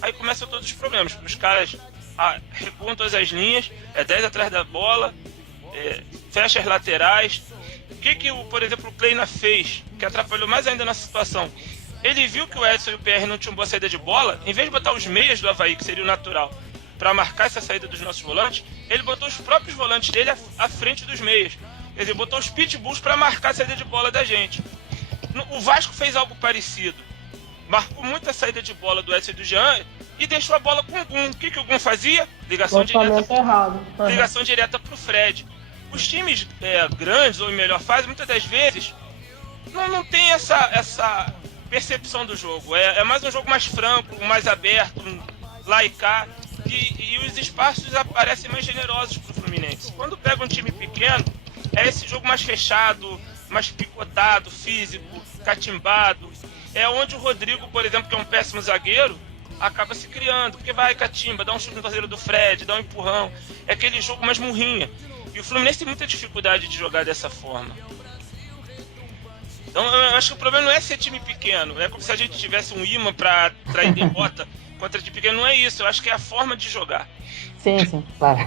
aí começam todos os problemas. Os caras recuam todas as linhas, 10 atrás da bola, fecha as laterais. O que, por exemplo, o Kleina fez, que atrapalhou mais ainda na situação? Ele viu que o Edson e o PR não tinham boa saída de bola, em vez de botar os meias do Avaí, que seria o natural, para marcar essa saída dos nossos volantes, ele botou os próprios volantes dele à frente dos meias. Quer dizer, botou os pitbulls para marcar a saída de bola da gente. O Vasco fez algo parecido. Marcou muita saída de bola do Edson e do Jean e deixou a bola com o Gun. O que o Gun fazia? Ligação direta pro Fred. Os times grandes ou em melhor fase, muitas das vezes, não tem essa percepção do jogo. É mais um jogo mais franco, mais aberto, lá e cá, e os espaços parecem mais generosos pro Fluminense. Quando pega um time pequeno, é esse jogo mais fechado, mais picotado, físico, catimbado. É onde o Rodrigo, por exemplo, que é um péssimo zagueiro, acaba se criando, porque vai catimba, dá um chute no traseiro do Fred, dá um empurrão. É aquele jogo mais murrinha. E o Fluminense tem muita dificuldade de jogar dessa forma. Então eu acho que o problema não é ser time pequeno. É como se a gente tivesse um imã pra trair derrota contra time pequeno. Não é isso, eu acho que é a forma de jogar. Sim, claro.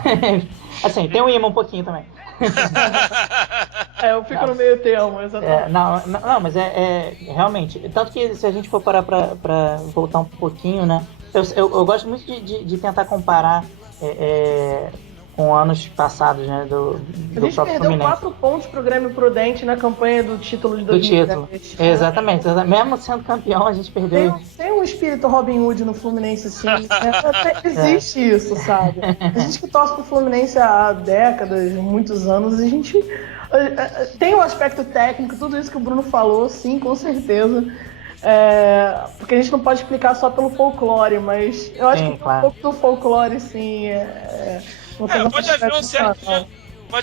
Assim, tem um imã um pouquinho também. Eu fico no meio termo, exatamente. Não, mas realmente. Tanto que se a gente for parar pra voltar um pouquinho, né? Eu gosto muito de tentar comparar com anos passados, né? Do próprio Fluminense. A gente perdeu 4 pontos pro Grêmio Prudente na campanha do título de 2010. Exatamente. Mesmo sendo campeão, a gente perdeu. Tem um espírito Robin Hood no Fluminense, sim. Existe isso, sabe? A gente que torce pro Fluminense há décadas, muitos anos, a gente tem um aspecto técnico, tudo isso que o Bruno falou, sim, com certeza. Porque a gente não pode explicar só pelo folclore, mas eu acho que um pouco do folclore, sim. Pode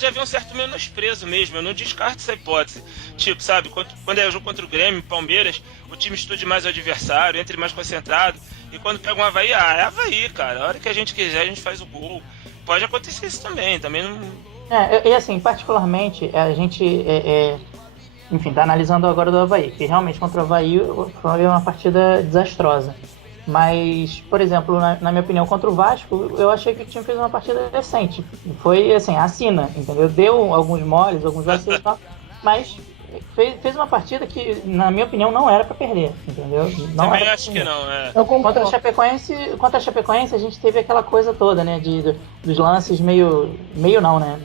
haver um certo menosprezo mesmo, eu não descarto essa hipótese. Tipo, sabe, quando é o jogo contra o Grêmio, Palmeiras, o time estude mais o adversário, entre mais concentrado, e quando pega um Avaí, é Avaí, cara, a hora que a gente quiser a gente faz o gol. Pode acontecer isso também não... E assim, particularmente, a gente, enfim, tá analisando agora do Avaí, que realmente contra o Avaí foi uma partida desastrosa. Mas, por exemplo, na minha opinião, contra o Vasco, eu achei que o time fez uma partida decente. Foi, assim, assina, entendeu? Deu alguns moles, alguns vacilos, mas fez uma partida que, na minha opinião, não era pra perder, entendeu? Também acho que não, Contra a Chapecoense, a gente teve aquela coisa toda, né? Dos lances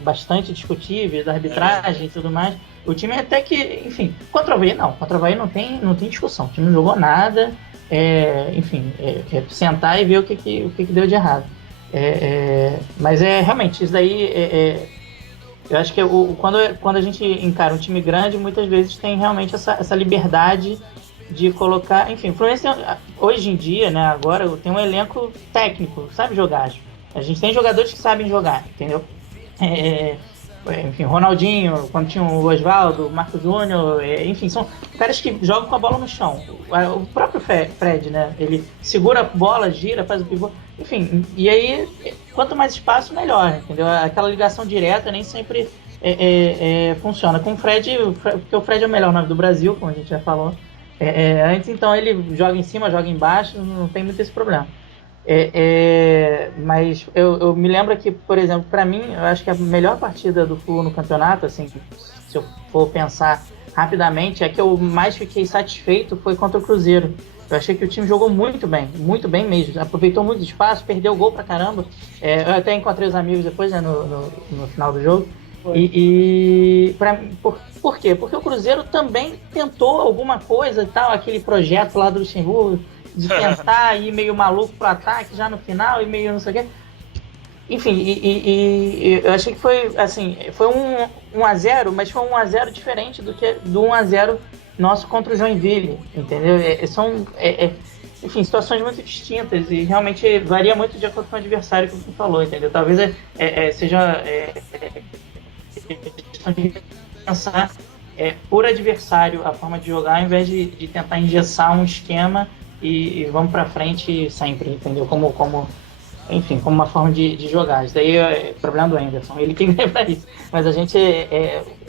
bastante discutíveis, da arbitragem e tudo mais. O time até que, enfim, contra o Avaí não tem discussão. O time não jogou nada. Sentar e ver o que deu de errado. Mas realmente, isso daí eu acho que quando a gente encara um time grande, muitas vezes tem realmente essa liberdade de colocar. Enfim, o Fluminense hoje em dia, né, agora tem um elenco técnico, sabe jogar. A gente tem jogadores que sabem jogar, entendeu? Enfim, Ronaldinho, quando tinha o Osvaldo, Marcos Júnior, enfim, são caras que jogam com a bola no chão. O próprio Fred, né? Ele segura a bola, gira, faz o pivô, enfim, e aí quanto mais espaço, melhor, entendeu? Aquela ligação direta nem sempre funciona. Com o Fred, porque o Fred é o melhor nome do Brasil, como a gente já falou. Antes, então, ele joga em cima, joga embaixo, não tem muito esse problema. Mas eu me lembro que, por exemplo, pra mim, eu acho que a melhor partida do Flu no campeonato, assim, se eu for pensar rapidamente, é que eu mais fiquei satisfeito foi contra o Cruzeiro. Eu achei que o time jogou muito bem mesmo, aproveitou muito espaço, perdeu gol pra caramba. Eu até encontrei os amigos depois, né, no final do jogo. Por quê? Porque o Cruzeiro também tentou alguma coisa e tal, aquele projeto lá do Luxemburgo, de tentar ir meio maluco pro ataque já no final e meio não sei o quê. Enfim, eu achei que foi, assim, foi um 1-0, mas foi um 1-0 diferente do 1-0 nosso contra o Joinville, entendeu? enfim, situações muito distintas e realmente varia muito de acordo com o adversário que você falou, entendeu? Talvez seja questão de pensar por adversário a forma de jogar, ao invés de tentar engessar um esquema e vamos pra frente sempre, entendeu? Como uma forma de jogar. Isso daí é problema do Anderson, ele tem que lembrar isso. Mas a gente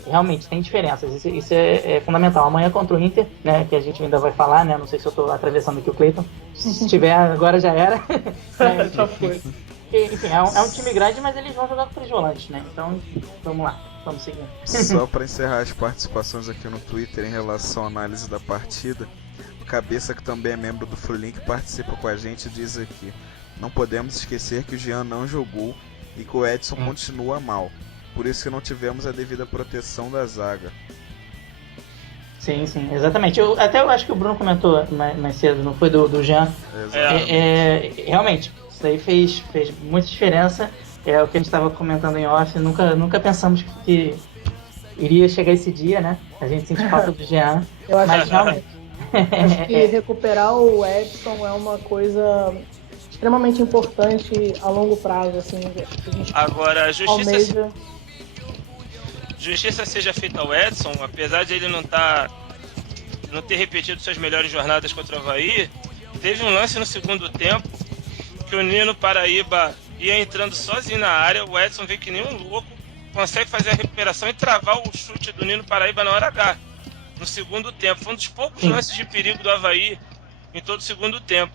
realmente tem diferenças, isso é fundamental. Amanhã contra o Inter, né, que a gente ainda vai falar, né, não sei se eu tô atravessando aqui o Cleiton, se tiver agora já era. Já foi. Enfim, é um time grande, mas eles vão jogar com três volantes, né, então vamos lá, vamos seguir. Só para encerrar as participações aqui no Twitter em relação à análise da partida, o Cabeça, que também é membro do Flulink, participa com a gente e diz aqui: não podemos esquecer que o Jean não jogou e que o Edson continua mal. Por isso que não tivemos a devida proteção da zaga. Sim, exatamente. Eu acho que o Bruno comentou mais cedo, não foi do Jean. Realmente, isso aí fez muita diferença. É o que a gente estava comentando em off. Nunca pensamos que iria chegar esse dia, né? A gente sente falta do Jean. Mas realmente. Acho que recuperar o Edson é uma coisa extremamente importante a longo prazo, assim. Agora, a justiça seja feita ao Edson, apesar de ele não ter repetido suas melhores jornadas contra o Avaí, teve um lance no segundo tempo que o Nino Paraíba ia entrando sozinho na área, o Edson vê que nem um louco, consegue fazer a recuperação e travar o chute do Nino Paraíba na hora H, no segundo tempo. Foi um dos poucos lances de perigo do Avaí em todo o segundo tempo.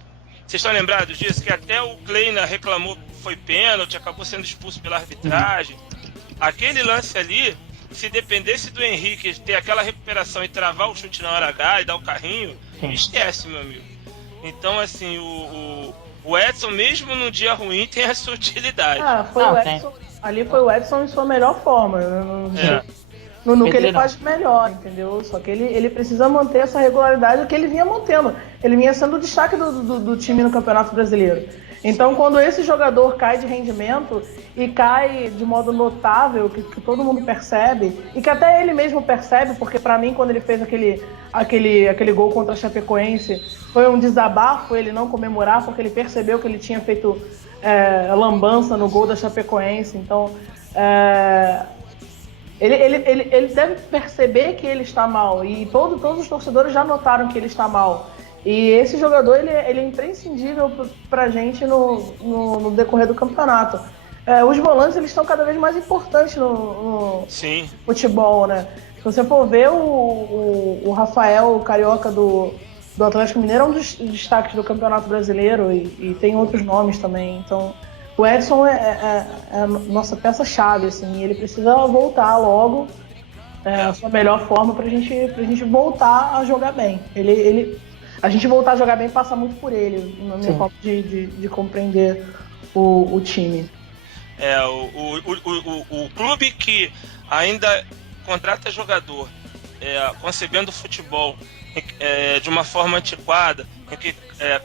Vocês estão lembrados disso? Que até o Kleina reclamou que foi pênalti, acabou sendo expulso pela arbitragem. Aquele lance ali, se dependesse do Henrique ter aquela recuperação e travar o chute na hora H e dar o carrinho, esquece, meu amigo. Então, assim, o Edson, mesmo num dia ruim, tem a sua utilidade. Ali foi o Edson em sua melhor forma. No que ele faz melhor, entendeu? Só que ele precisa manter essa regularidade que ele vinha mantendo. Ele vinha sendo o destaque do time no Campeonato Brasileiro. Então, quando esse jogador cai de rendimento e cai de modo notável, que todo mundo percebe, e que até ele mesmo percebe, porque pra mim, quando ele fez aquele gol contra a Chapecoense, foi um desabafo ele não comemorar, porque ele percebeu que ele tinha feito lambança no gol da Chapecoense. Então, ele deve perceber que ele está mal, e todos os torcedores já notaram que ele está mal. E esse jogador ele é imprescindível pra gente no decorrer do campeonato. Os volantes eles estão cada vez mais importantes no futebol, né? Se você for ver, o Rafael Carioca do Atlético Mineiro é um dos destaques do Campeonato Brasileiro e tem outros nomes também. Então, o Edson é a nossa peça-chave, assim, ele precisa voltar logo a sua melhor forma pra gente voltar a jogar bem. A gente voltar a jogar bem passa muito por ele, na minha forma de compreender o time. O clube que ainda contrata jogador concebendo o futebol de uma forma antiquada, em que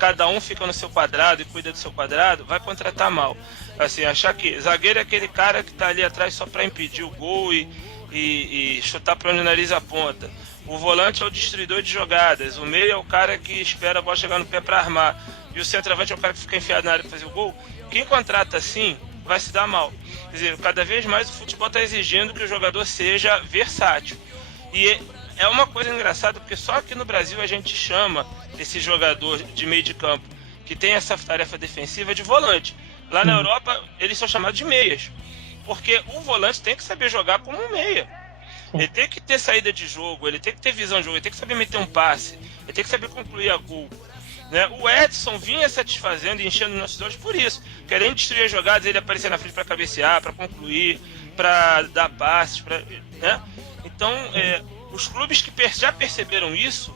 cada um fica no seu quadrado e cuida do seu quadrado, vai contratar mal. Assim, achar que zagueiro é aquele cara que está ali atrás só para impedir o gol e chutar para onde o nariz aponta. O volante é o destruidor de jogadas, o meio é o cara que espera a bola chegar no pé para armar, e o centroavante é o cara que fica enfiado na área para fazer o gol. Quem contrata assim vai se dar mal. Quer dizer, cada vez mais o futebol está exigindo que o jogador seja versátil. E é uma coisa engraçada, porque só aqui no Brasil a gente chama esse jogador de meio de campo que tem essa tarefa defensiva de volante. Lá na Europa eles são chamados de meias, porque o volante tem que saber jogar como um meia. Ele tem que ter saída de jogo, ele tem que ter visão de jogo, ele tem que saber meter um passe, ele tem que saber concluir a gol. Né? O Edson vinha satisfazendo e enchendo nossos olhos por isso, querendo destruir as jogadas, ele aparecer na frente para cabecear, para concluir, para dar passes, né? Então, os clubes que já perceberam isso,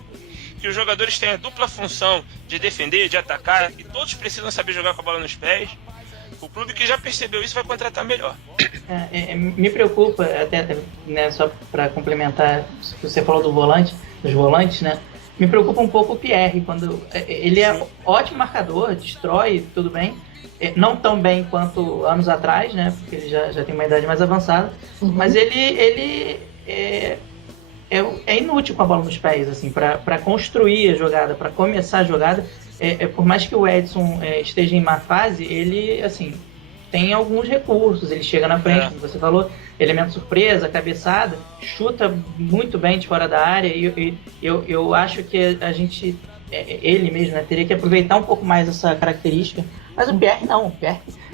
que os jogadores têm a dupla função de defender, de atacar, e todos precisam saber jogar com a bola nos pés, o clube que já percebeu isso vai contratar melhor. Me preocupa, até, né, só para complementar, você falou dos volantes, né? Me preocupa um pouco o Pierre, quando ele é ótimo marcador, destrói, tudo bem. Não tão bem quanto anos atrás, né? Porque ele já tem uma idade mais avançada. Mas ele é inútil com a bola nos pés, assim, para construir a jogada, para começar a jogada. por mais que o Edson esteja em má fase, ele, assim, tem alguns recursos, ele chega na frente, como você falou, elemento surpresa, cabeçada, chuta muito bem de fora da área, e eu acho que a gente, ele mesmo, né, teria que aproveitar um pouco mais essa característica, mas o Pierre não,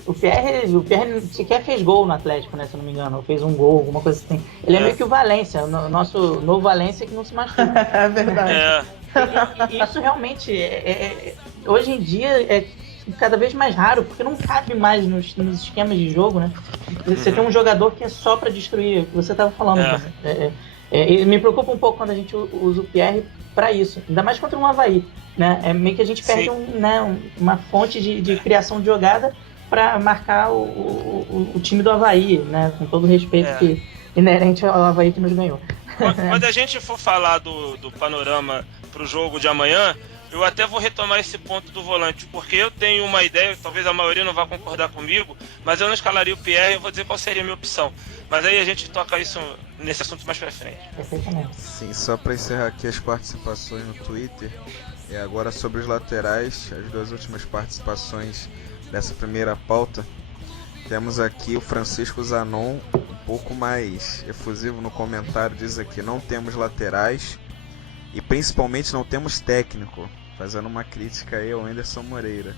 o Pierre sequer fez gol no Atlético, né, se eu não me engano, ou fez um gol, alguma coisa assim. Ele é meio que o Valência, o nosso novo Valência que não se machuca. É verdade. E isso realmente, hoje em dia, é cada vez mais raro, porque não cabe mais nos esquemas de jogo, né? Você tem um jogador que é só pra destruir, o que você estava falando. E me preocupa um pouco quando a gente usa o Pierre pra isso, ainda mais contra um Avaí, né? É meio que a gente perde uma fonte de criação de jogada para marcar o time do Avaí, né? Com todo o respeito que inerente ao Avaí que nos ganhou. Quando a gente for falar do panorama pro jogo de amanhã, eu até vou retomar esse ponto do volante, porque eu tenho uma ideia, talvez a maioria não vá concordar comigo, mas eu não escalaria o Pierre e eu vou dizer qual seria a minha opção. Mas aí a gente toca isso nesse assunto mais pra frente. Sim, só para encerrar aqui as participações no Twitter, e agora sobre os laterais, as duas últimas participações dessa primeira pauta, temos aqui o Francisco Zanon, um pouco mais efusivo no comentário, diz aqui: não temos laterais e principalmente não temos técnico, fazendo uma crítica aí ao Anderson Moreira.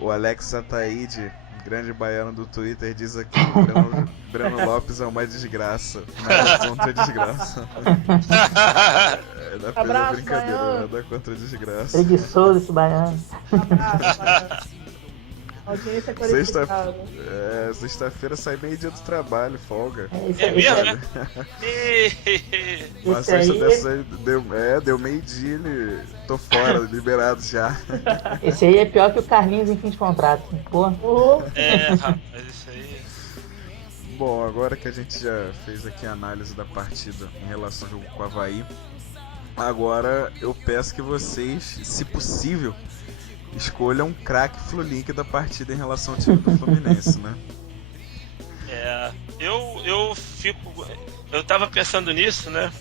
O Alex Ataíde, grande baiano do Twitter, diz aqui: Breno Lopes é uma desgraça, nada contra a desgraça. Abraço, brincadeira, baiano. nada contra a desgraça. Preguiçoso esse baiano. Abraço, baiano. Audiência qualificada. Sexta-feira sai meio-dia do trabalho, folga. É mesmo, né? Uma sexta dessa aí deu meio-dia, tô fora, liberado já. Esse aí é pior que o Carlinhos em fim de contrato. Pô. Rapaz, isso aí. Bom, agora que a gente já fez aqui a análise da partida em relação ao jogo com o Avaí, agora eu peço que vocês, se possível, escolham um craque Flulink da partida em relação ao time do Fluminense, né? Eu tava pensando nisso, né?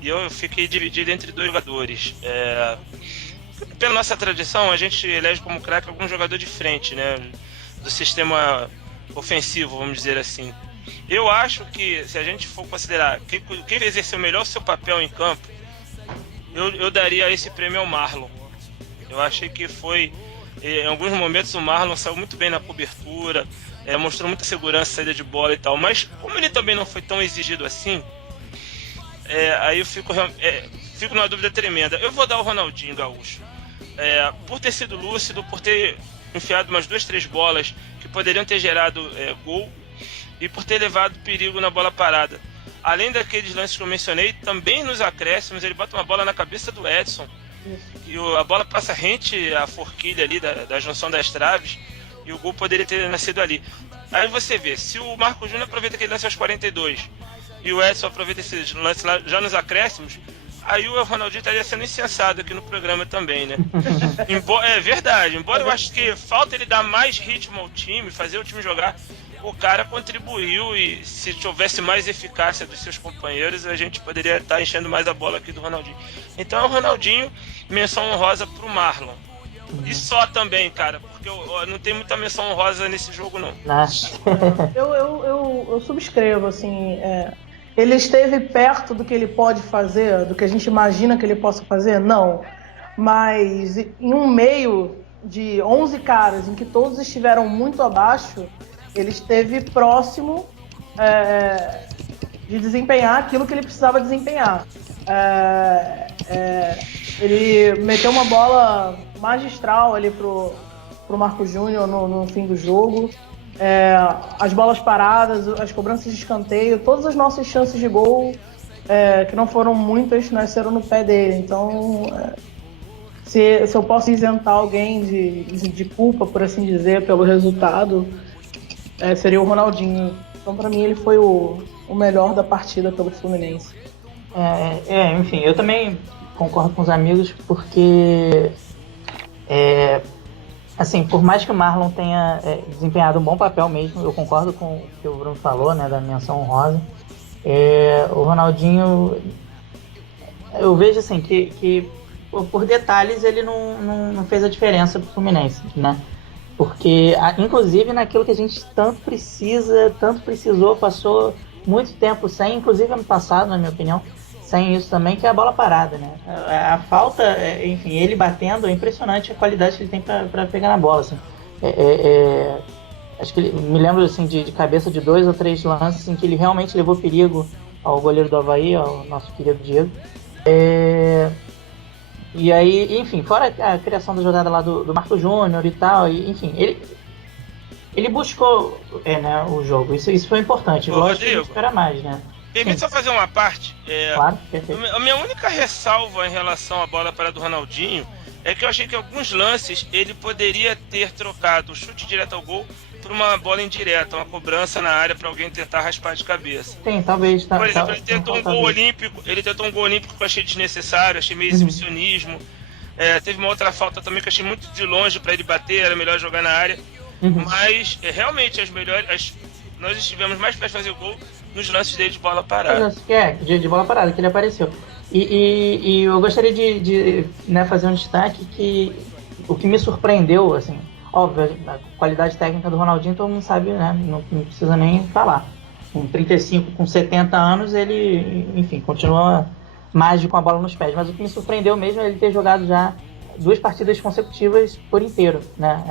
E eu fiquei dividido entre dois jogadores. Pela nossa tradição, a gente elege como craque algum jogador de frente, né? Do sistema ofensivo, vamos dizer assim. Eu acho que, se a gente for considerar quem exerceu melhor o seu papel em campo, eu daria esse prêmio ao Marlon. Eu achei que em alguns momentos o Marlon saiu muito bem na cobertura, mostrou muita segurança, saída de bola e tal, mas como ele também não foi tão exigido assim, aí eu fico numa dúvida tremenda. Eu vou dar o Ronaldinho Gaúcho, por ter sido lúcido, por ter enfiado umas 2-3 bolas que poderiam ter gerado gol e por ter levado perigo na bola parada. Além daqueles lances que eu mencionei, também nos acréscimos ele bota uma bola na cabeça do Edson. E a bola passa rente à forquilha ali da junção das traves e o gol poderia ter nascido ali. Aí você vê, se o Marco Júnior aproveita aquele lance aos 42 e o Edson aproveita esse lance lá já nos acréscimos, aí o Ronaldinho estaria sendo insensado aqui no programa também, né? É verdade, embora eu acho que falta ele dar mais ritmo ao time, fazer o time jogar, o cara contribuiu, e se houvesse mais eficácia dos seus companheiros, a gente poderia estar enchendo mais a bola aqui do Ronaldinho. Então é o Ronaldinho, menção honrosa pro Marlon. E só também, cara, porque não tem muita menção honrosa nesse jogo, não. Eu subscrevo, assim, ele esteve perto do que ele pode fazer, do que a gente imagina que ele possa fazer? Não. Mas em um meio de 11 caras, em que todos estiveram muito abaixo, ele esteve próximo de desempenhar aquilo que ele precisava desempenhar. Ele meteu uma bola magistral ali pro Marco Júnior no fim do jogo. As bolas paradas, as cobranças de escanteio, todas as nossas chances de gol, que não foram muitas, nasceram no pé dele. Então, se eu posso isentar alguém de culpa, por assim dizer, pelo resultado, seria o Ronaldinho. Então, para mim, ele foi o melhor da partida pelo Fluminense. Enfim, eu também concordo com os amigos, porque assim, por mais que o Marlon tenha desempenhado um bom papel mesmo, eu concordo com o que o Bruno falou, né, da menção honrosa. O Ronaldinho, eu vejo assim que por detalhes ele não fez a diferença pro Fluminense, né? Porque, inclusive, naquilo que a gente tanto precisou, passou muito tempo sem, inclusive ano passado, na minha opinião, sem isso também, que é a bola parada, né? A falta, enfim, ele batendo, é impressionante a qualidade que ele tem para pegar na bola, assim. Acho que me lembro assim, de cabeça de 2 ou 3 lances em que ele realmente levou perigo ao goleiro do Avaí, ao nosso querido Diego. E aí, enfim, fora a criação da jogada lá do Marco Júnior e tal, enfim, ele buscou né, o jogo, isso foi importante. Lógico que a gente espera mais, né? Permite só fazer uma parte? Claro, perfeito. A minha única ressalva em relação à bola para do Ronaldinho é que eu achei que em alguns lances ele poderia ter trocado o chute direto ao gol por uma bola indireta, uma cobrança na área para alguém tentar raspar de cabeça. Sim, talvez. Por exemplo, ele tentou um gol olímpico que eu achei desnecessário, achei meio exibicionismo. Teve uma outra falta também que eu achei muito de longe para ele bater, era melhor jogar na área. Mas realmente nós estivemos mais perto de fazer o gol nos lances dele de bola parada. De bola parada, que ele apareceu. E eu gostaria de né, fazer um destaque que o que me surpreendeu, assim, óbvio, a qualidade técnica do Ronaldinho todo mundo sabe, né? Não precisa nem falar. Com 35, com 70 anos, ele, enfim, continua mágico com a bola nos pés. Mas o que me surpreendeu mesmo é ele ter jogado já 2 partidas consecutivas por inteiro, né?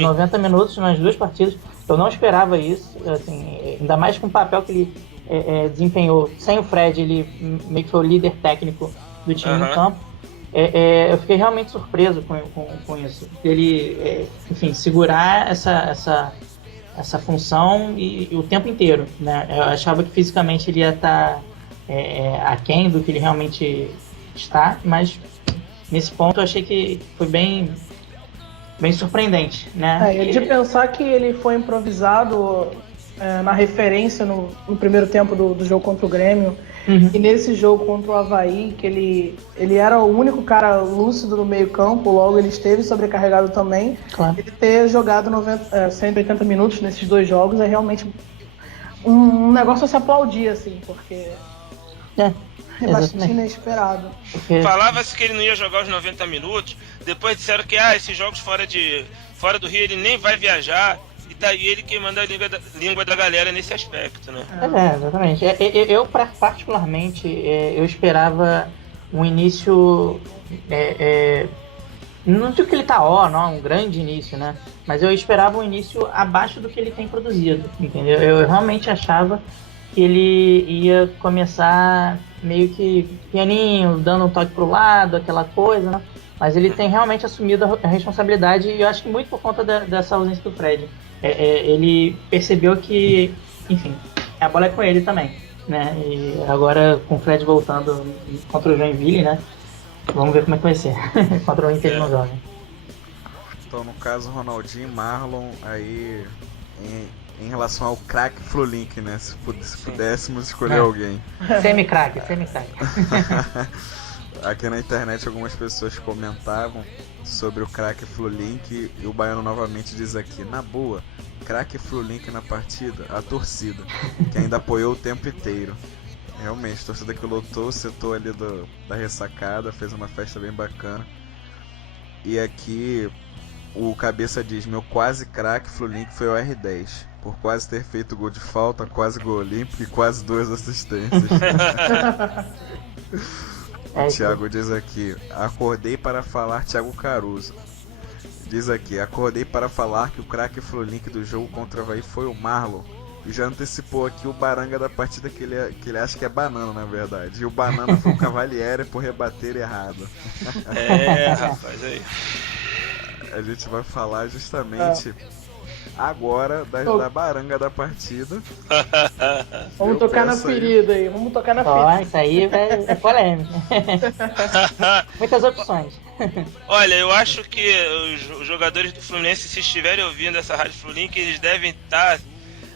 90 minutos nas 2 partidas. Eu não esperava isso, assim, ainda mais com o papel que ele desempenhou. Sem o Fred, ele meio que foi o líder técnico do time no campo. Eu fiquei realmente surpreso com isso. Ele, enfim, segurar essa função e o tempo inteiro, né? Eu achava que fisicamente ele ia estar aquém do que ele realmente está, mas nesse ponto eu achei que foi bem surpreendente, né? De pensar que ele foi improvisado na referência no primeiro tempo do jogo contra o Grêmio. E nesse jogo contra o Avaí, que ele era o único cara lúcido no meio campo, logo ele esteve sobrecarregado também. Claro. Ele ter jogado 180 minutos nesses 2 jogos é realmente um negócio a se aplaudir, assim, porque é bastante inesperado. Falava-se que ele não ia jogar os 90 minutos, depois disseram que esses jogos fora do Rio ele nem vai viajar. E daí ele queimando a língua da galera nesse aspecto, né? Exatamente. Eu particularmente, eu esperava um início... não digo que ele tá não, um grande início, né? Mas eu esperava um início abaixo do que ele tem produzido, entendeu? Eu realmente achava que ele ia começar meio que pianinho, dando um toque pro lado, aquela coisa, né? Mas ele tem realmente assumido a responsabilidade, e eu acho que muito por conta dessa ausência do Fred. Ele percebeu que, enfim, a bola é com ele também, né? E agora com o Fred voltando contra o Joinville, né? Vamos ver como é que vai ser. Contra o Inter ele não joga. Então, no caso, Ronaldinho e Marlon, aí em relação ao craque Flulink, né? Se pudéssemos escolher alguém. Semi-craque. Aqui na internet algumas pessoas comentavam sobre o craque Flulink e o Baiano novamente diz aqui, na boa, craque Flulink na partida, a torcida, que ainda apoiou o tempo inteiro. Realmente, a torcida que lotou o setor ali da ressacada, fez uma festa bem bacana. E aqui o cabeça diz, meu quase craque Flulink foi o R10, por quase ter feito gol de falta, quase gol olímpico e quase 2 assistências. O Thiago diz aqui, acordei para falar Thiago Caruso. Diz aqui, acordei para falar que o craque Flulink do jogo contra o Avaí foi o Marlon. E já antecipou aqui o baranga da partida que ele acha que é banana, na verdade. E o banana foi o Cavalieri por rebater errado. Rapaz, aí. A gente vai falar justamente agora da baranga da partida. Vamos tocar na ferida aí, Isso aí é polêmico. Muitas opções. Olha, eu acho que os jogadores do Fluminense, se estiverem ouvindo essa Rádio Flulink, eles devem estar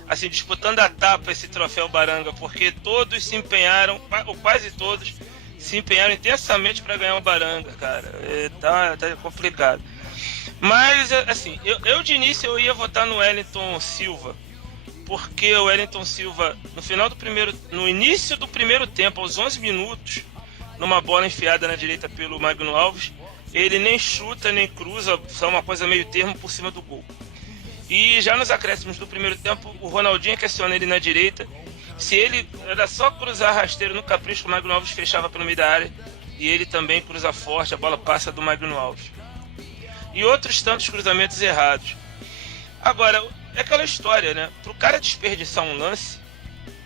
assim, disputando a tapa esse troféu Baranga, porque todos se empenharam, ou quase todos, se empenharam intensamente para ganhar o Baranga, cara. Tá complicado. Mas, assim, eu de início eu ia votar no Wellington Silva, porque o Wellington Silva, no início do primeiro tempo, aos 11 minutos, numa bola enfiada na direita pelo Magno Alves. Ele nem chuta, nem cruza, só uma coisa meio termo por cima do gol. E já nos acréscimos do primeiro tempo, o Ronaldinho questiona ele na direita. Se ele era só cruzar rasteiro no capricho, o Magno Alves fechava pelo meio da área. E ele também cruza forte, a bola passa do Magno Alves. E outros tantos cruzamentos errados. Agora, é aquela história, né? Para o cara desperdiçar um lance,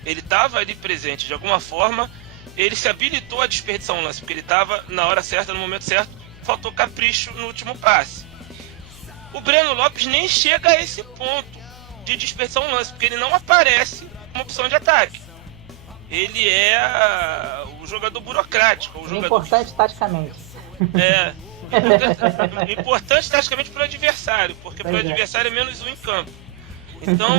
ele estava ali presente de alguma forma, ele se habilitou a desperdiçar um lance, porque ele estava na hora certa, no momento certo, faltou capricho no último passe. O Breno Lopes nem chega a esse ponto de desperdiçar um lance, porque ele não aparece como opção de ataque. Ele é o jogador burocrático. O jogador... Importante taticamente. É. Importante taticamente para o adversário, porque para o adversário é menos um em campo. Então,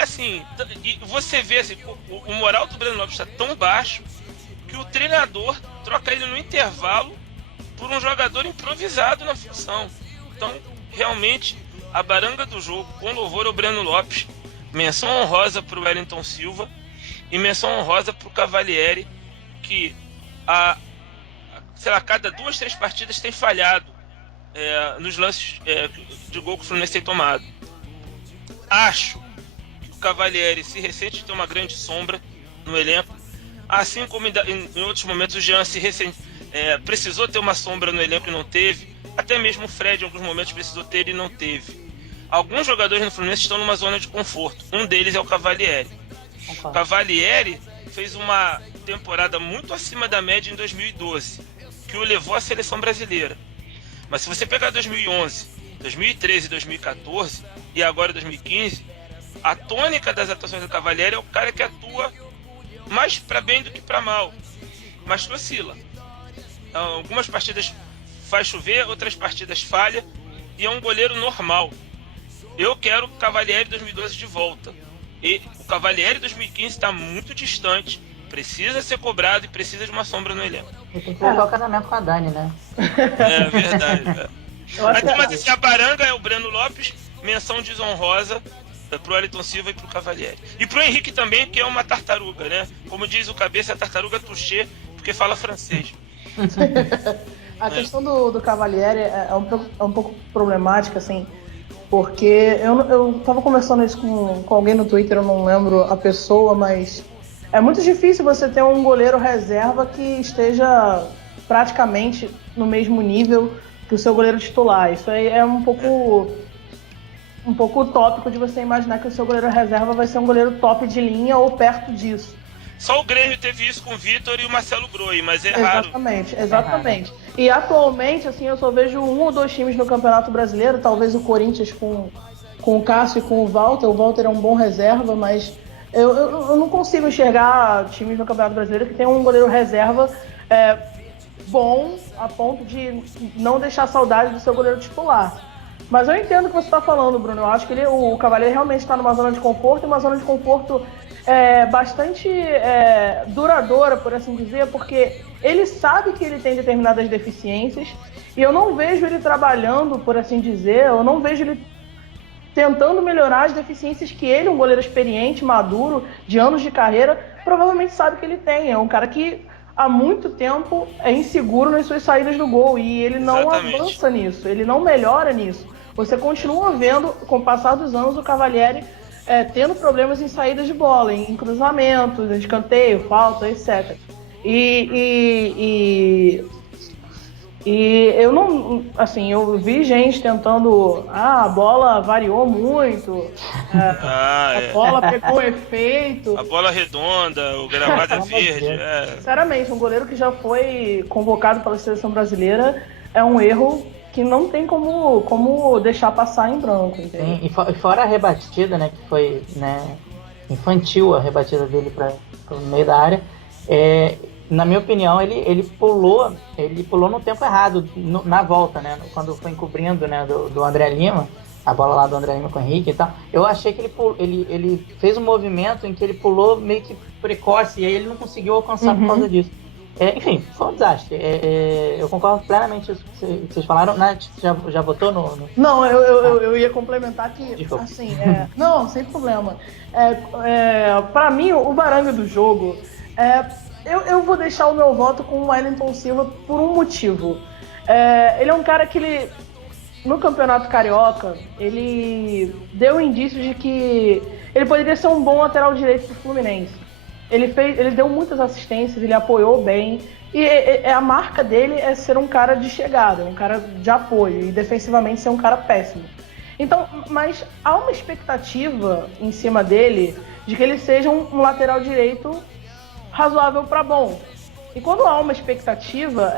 assim, e você vê assim, o moral do Breno Lopes está tão baixo que o treinador troca ele no intervalo por um jogador improvisado na função. Então, realmente, a baranga do jogo, com louvor ao Breno Lopes, menção honrosa para o Wellington Silva e menção honrosa para o Cavalieri, que cada 2, 3 partidas tem falhado nos lances de gol que o Fluminense tem tomado. Acho que o Cavalieri se ressente de ter uma grande sombra no elenco, assim como em outros momentos o Jean precisou ter uma sombra no elenco e não teve. Até mesmo o Fred em alguns momentos precisou ter e não teve. Alguns jogadores no Fluminense estão numa zona de conforto. Um deles é o Cavalieri. O Cavalieri fez uma temporada muito acima da média em 2012, que o levou à seleção brasileira. Mas se você pegar 2011, 2013, 2014 e agora 2015, a tônica das atuações do Cavalieri é o cara que atua mais para bem do que para mal, mas que oscila. Algumas partidas faz chover, outras partidas falha, e é um goleiro normal. Eu quero o Cavalieri 2012 de volta. E o Cavalieri 2015 está muito distante, precisa ser cobrado e precisa de uma sombra no elenco. E tem que colocar o casamento com a Dani, né? É verdade. Mas assim, a baranga é o Breno Lopes, menção desonrosa pro Wellington Silva e pro Cavalieri. E pro Henrique também, que é uma tartaruga, né? Como diz o Cabeça, a tartaruga touché, porque fala francês. A questão do Cavalieri é um pouco problemática, assim, porque eu tava conversando isso com alguém no Twitter, eu não lembro a pessoa, mas é muito difícil você ter um goleiro reserva que esteja praticamente no mesmo nível que o seu goleiro titular. Isso aí é um pouco utópico de você imaginar que o seu goleiro reserva vai ser um goleiro top de linha ou perto disso. Só o Grêmio teve isso com o Vitor e o Marcelo Groi, mas é raro. Exatamente. E atualmente, assim, eu só vejo 1 ou 2 times no Campeonato Brasileiro, talvez o Corinthians com o Cássio e com o Walter. O Walter é um bom reserva, mas eu não consigo enxergar times no Campeonato Brasileiro que tem um goleiro reserva bom a ponto de não deixar saudade do seu goleiro titular. Mas eu entendo o que você está falando, Bruno. Eu acho que o Cavalieri realmente está numa zona de conforto, e uma zona de conforto bastante duradoura, por assim dizer, porque ele sabe que ele tem determinadas deficiências e eu não vejo ele trabalhando, por assim dizer, eu não vejo ele tentando melhorar as deficiências que ele, um goleiro experiente, maduro, de anos de carreira, provavelmente sabe que ele tem. É um cara que há muito tempo é inseguro nas suas saídas do gol e ele não avança nisso, ele não melhora nisso. Você continua vendo, com o passar dos anos, o Cavalieri tendo problemas em saídas de bola, em cruzamentos, em escanteio, falta, etc. E eu não, assim, eu vi gente tentando, a bola variou muito, a bola pegou efeito. A bola redonda, o gramado é verde. Sinceramente, um goleiro que já foi convocado pela seleção brasileira é um erro que não tem como deixar passar em branco, entende? E fora a rebatida, né, que foi, né, infantil a rebatida dele para o meio da área, na minha opinião, ele pulou no tempo errado, na volta, né, quando foi encobrindo, né, do André Lima, a bola lá do André Lima com o Henrique e tal. Eu achei que ele fez um movimento em que ele pulou meio que precoce, e aí ele não conseguiu alcançar por causa disso. Enfim, foi um desastre. Eu concordo plenamente com isso que vocês falaram. Nath, já votou no... Não, eu ia complementar que, Desculpa. assim, não, sem problema. Pra mim, o baranga do jogo eu vou deixar o meu voto com o Wellington Silva por um motivo. Ele é um cara que no Campeonato Carioca, ele deu indícios de que ele poderia ser um bom lateral direito do Fluminense. Ele deu muitas assistências, ele apoiou bem. E a marca dele é ser um cara de chegada, um cara de apoio. E defensivamente ser um cara péssimo. Então, mas há uma expectativa em cima dele de que ele seja um lateral direito razoável para bom. E quando há uma expectativa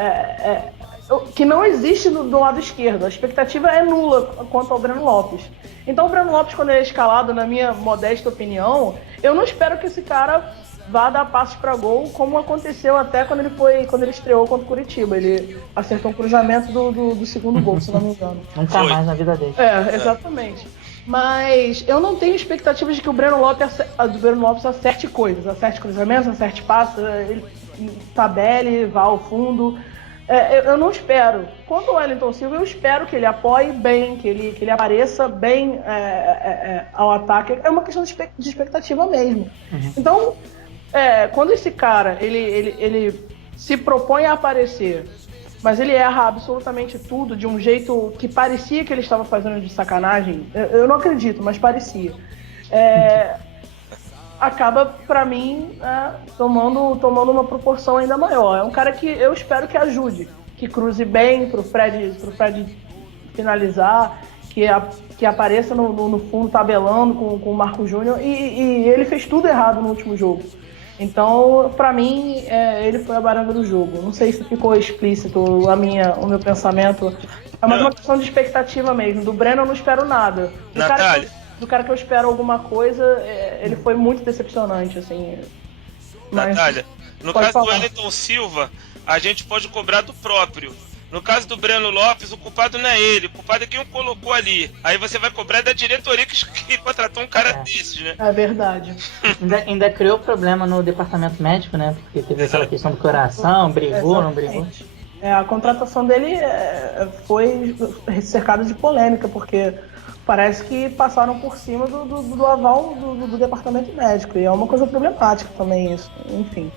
que não existe do lado esquerdo, a expectativa é nula quanto ao Breno Lopes. Então o Breno Lopes, quando ele é escalado, na minha modesta opinião, eu não espero que esse cara vá dar passos para gol, como aconteceu até quando ele estreou contra o Curitiba. Ele acertou um cruzamento do segundo gol, se não me engano. Nunca mais na vida dele. Exatamente. Mas eu não tenho expectativas de que o Breno Lopes acerte coisas, acerte cruzamentos, acerte passos, ele tabele, vá ao fundo. Eu não espero. Quanto ao Wellington Silva, eu espero que ele apoie bem, que ele apareça bem ao ataque. É uma questão de expectativa mesmo. Uhum. Então, quando esse cara ele se propõe a aparecer, mas ele erra absolutamente tudo de um jeito que parecia que ele estava fazendo de sacanagem, eu não acredito, mas parecia. Acaba, pra mim, tomando uma proporção ainda maior. É um cara que eu espero que ajude, que cruze bem pro Fred finalizar, que apareça no fundo tabelando com o Marco Júnior, e ele fez tudo errado no último jogo. Então, pra mim, ele foi a baranga do jogo. Não sei se ficou explícito o meu pensamento. É mais uma questão de expectativa mesmo. Do Breno eu não espero nada. Do cara que eu espero alguma coisa, ele foi muito decepcionante, assim. Mas, Natália, no caso do Wellington Silva, a gente pode cobrar do próprio. No caso do Breno Lopes, o culpado não é ele, o culpado é quem o colocou ali. Aí você vai cobrar da diretoria que contratou um cara desses, né? É verdade. ainda criou problema no departamento médico, né? Porque teve aquela questão do coração, brigou, não brigou. A contratação dele foi cercada de polêmica, porque parece que passaram por cima do aval do departamento médico. E é uma coisa problemática também isso. Enfim.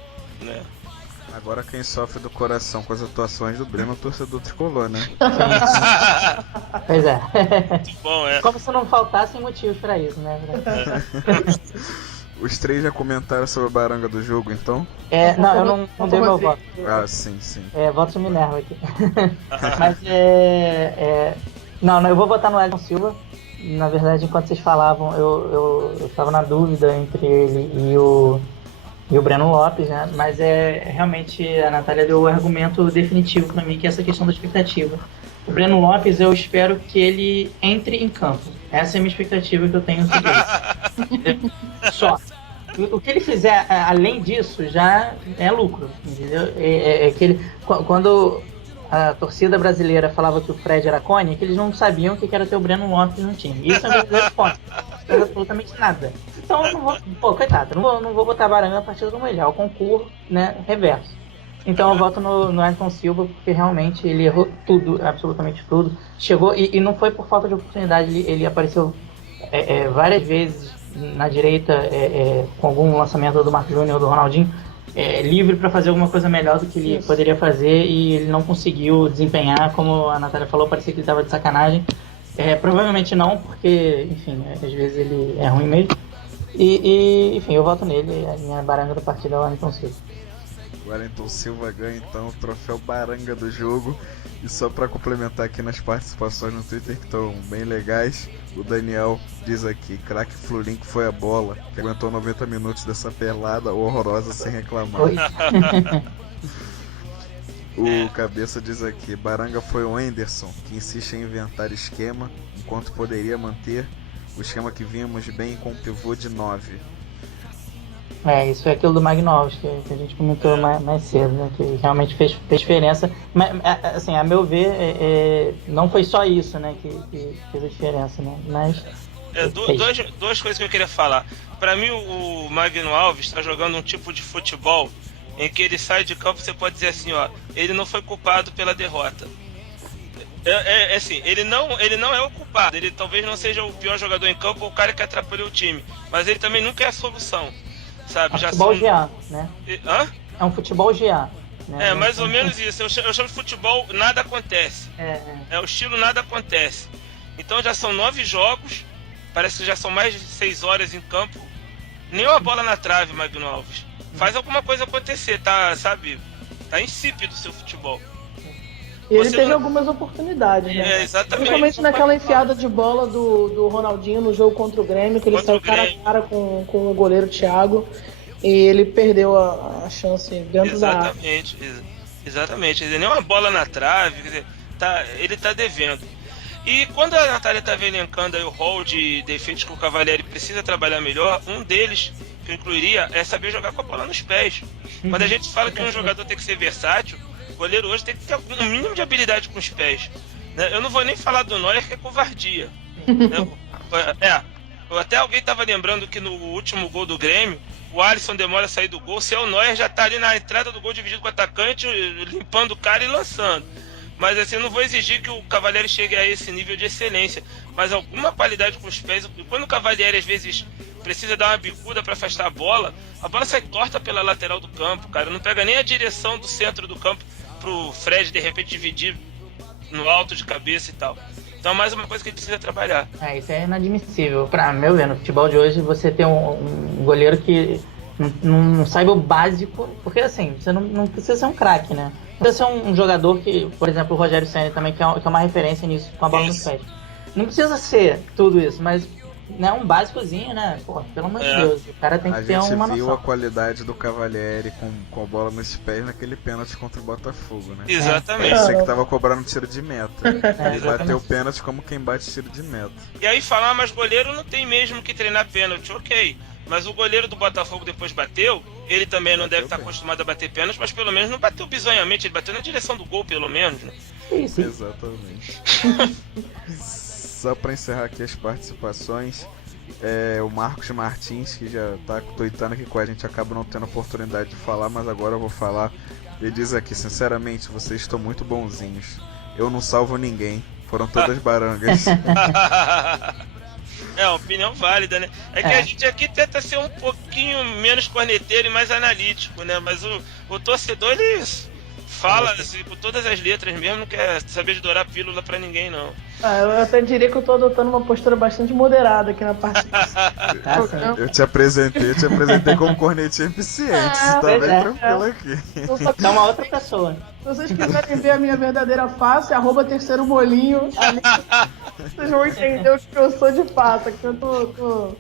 Agora quem sofre do coração com as atuações do Breno é o torcedor tricolor, né? Pois é. Muito bom, Como se não faltassem motivos pra isso, né? Os três já comentaram sobre a baranga do jogo, então? Não, eu não dei meu voto. Ah, sim. Voto de Minerva aqui. Mas Não, eu vou votar no Wellington Silva. Na verdade, enquanto vocês falavam, eu tava na dúvida entre ele e o Breno Lopes, né? Mas realmente a Natália deu o argumento definitivo pra mim, que é essa questão da expectativa. O Breno Lopes, eu espero que ele entre em campo. Essa é a minha expectativa que eu tenho sobre ele. Só. O que ele fizer além disso já é lucro, entendeu? Que ele, quando a torcida brasileira falava que o Fred era cone, que eles não sabiam o que era ter o Breno Lopes no time. Isso é um verdadeiro ponto. Não fez absolutamente nada. Então eu não vou, coitado, não vou botar baranga a partir do melhor. Eu concurro, né, reverso. Então eu voto no Wellington Silva, porque realmente ele errou tudo, absolutamente tudo. Chegou, e não foi por falta de oportunidade, ele apareceu várias vezes na direita, com algum lançamento do Marco Júnior ou do Ronaldinho, livre para fazer alguma coisa melhor do que ele poderia fazer, e ele não conseguiu desempenhar, como a Natália falou, parecia que ele estava de sacanagem. Provavelmente não, porque, enfim, às vezes ele é ruim mesmo. Enfim, eu voto nele, a minha baranga da partida é o Wellington Silva. O Wellington Silva ganha então o troféu baranga do jogo. E só para complementar aqui nas participações no Twitter, que estão bem legais, o Daniel diz aqui: craque Flulinco foi a bola, que aguentou 90 minutos dessa pelada horrorosa sem reclamar. O Cabeça diz aqui: baranga foi o Anderson, que insiste em inventar esquema, enquanto poderia manter o esquema que vimos bem com o pivô de 9. Isso é aquilo do Magnovski, que a gente comentou mais cedo, né? Que realmente fez diferença. Mas, assim, a meu ver, não foi só isso, né, que fez a diferença, né? Mas duas coisas que eu queria falar. Pra mim, o Magno Alves está jogando um tipo de futebol em que ele sai de campo, você pode dizer assim, ó, ele não foi culpado pela derrota. Assim, ele não é o culpado, ele talvez não seja o pior jogador em campo ou o cara que atrapalhou o time, mas ele também nunca é a solução. sabe? É um Já futebol são... GA, né? Hã? É um futebol GA. Né? É, mais ou menos isso. Eu chamo de futebol nada acontece. É o estilo nada acontece. Então já são 9 jogos, parece que já são mais de 6 horas em campo. Nem uma bola na trave, Magno Alves. Faz alguma coisa acontecer, tá, sabe? Tá insípido o seu futebol. E ele Você teve não- algumas oportunidades, né? Exatamente. Principalmente naquela enfiada de bola do Ronaldinho no jogo contra o Grêmio, que ele Contra saiu o cara Grêmio. a cara com o goleiro Thiago e ele perdeu a chance dentro da área. Exatamente. Quer dizer, nem uma bola na trave, quer dizer, ele tá devendo. E quando a Natália estava elencando aí o rol de defeitos que o Cavalieri precisa trabalhar melhor, um deles que eu incluiria é saber jogar com a bola nos pés. Quando a gente fala que um jogador tem que ser versátil, o goleiro hoje tem que ter um mínimo de habilidade com os pés. Né? Eu não vou nem falar do Neuer, que é covardia. Até alguém estava lembrando que no último gol do Grêmio, o Alisson demora a sair do gol, se é o Neuer já tá ali na entrada do gol dividido com o atacante, limpando o cara e lançando. Mas assim, eu não vou exigir que o Cavalieri chegue a esse nível de excelência, mas alguma qualidade com os pés. Quando o Cavalieri às vezes precisa dar uma bicuda para afastar a bola sai torta pela lateral do campo, cara. Não pega nem a direção do centro do campo pro Fred de repente dividir no alto de cabeça e tal. Então é mais uma coisa que ele precisa trabalhar. Isso é inadmissível. Pra meu ver, no futebol de hoje, você ter um goleiro que não saiba o básico, porque assim, você não precisa ser um craque, né? Não precisa ser um jogador que, por exemplo, o Rogério Ceni também, que é uma referência nisso, com a bola nos pés. Não precisa ser tudo isso, mas né, um básicozinho, né? Pô, pelo amor de Deus, o cara tem que ter uma A gente viu noção. a qualidade do Cavalieri com a bola nos pés naquele pênalti contra o Botafogo, né? Exatamente. Parecia que tava cobrando tiro de meta. Ele exatamente. bateu o pênalti como quem bate tiro de meta. E aí falar, mas goleiro não tem mesmo que treinar pênalti, ok. Mas o goleiro do Botafogo depois bateu, ele também não deve estar acostumado a bater pênalti, mas pelo menos não bateu bizonhamente, ele bateu na direção do gol, pelo menos, né? Isso. Exatamente. Só pra encerrar aqui as participações, o Marcos Martins, que já tá tweetando aqui com a gente, acaba não tendo oportunidade de falar, mas agora eu vou falar. Ele diz aqui, sinceramente, vocês estão muito bonzinhos. Eu não salvo ninguém. Foram todas barangas. É uma opinião válida, né? É que a gente aqui tenta ser um pouquinho menos corneteiro e mais analítico, né? Mas o torcedor, ele fala assim, com todas as letras mesmo, não quer saber de dourar pílula pra ninguém, não. Eu até diria que eu tô adotando uma postura bastante moderada aqui na participação. Eu te apresentei como cornetinha eficiente. Você tá bem tranquilo aqui. É uma outra pessoa. Se vocês quiserem ver a minha verdadeira face, @terceiro bolinho, ali vocês vão entender o que eu sou de fato, que eu tô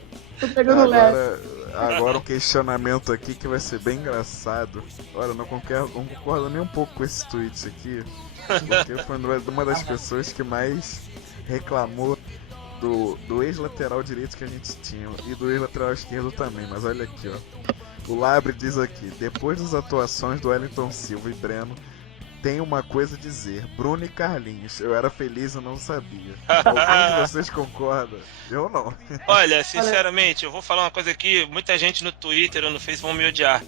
pegando leve. Agora um questionamento aqui que vai ser bem engraçado. Olha, eu não concordo nem um pouco com esse tweet aqui, porque foi uma das pessoas que mais reclamou do ex-lateral direito que a gente tinha e do ex-lateral esquerdo também. Mas olha aqui, ó. O Labre diz aqui: depois das atuações do Wellington Silva e Breno, tem uma coisa a dizer, Bruno e Carlinhos, eu era feliz e não sabia. Algum de vocês concorda? Eu não. Olha, sinceramente, eu vou falar uma coisa aqui, muita gente no Twitter ou no Facebook vão me odiar.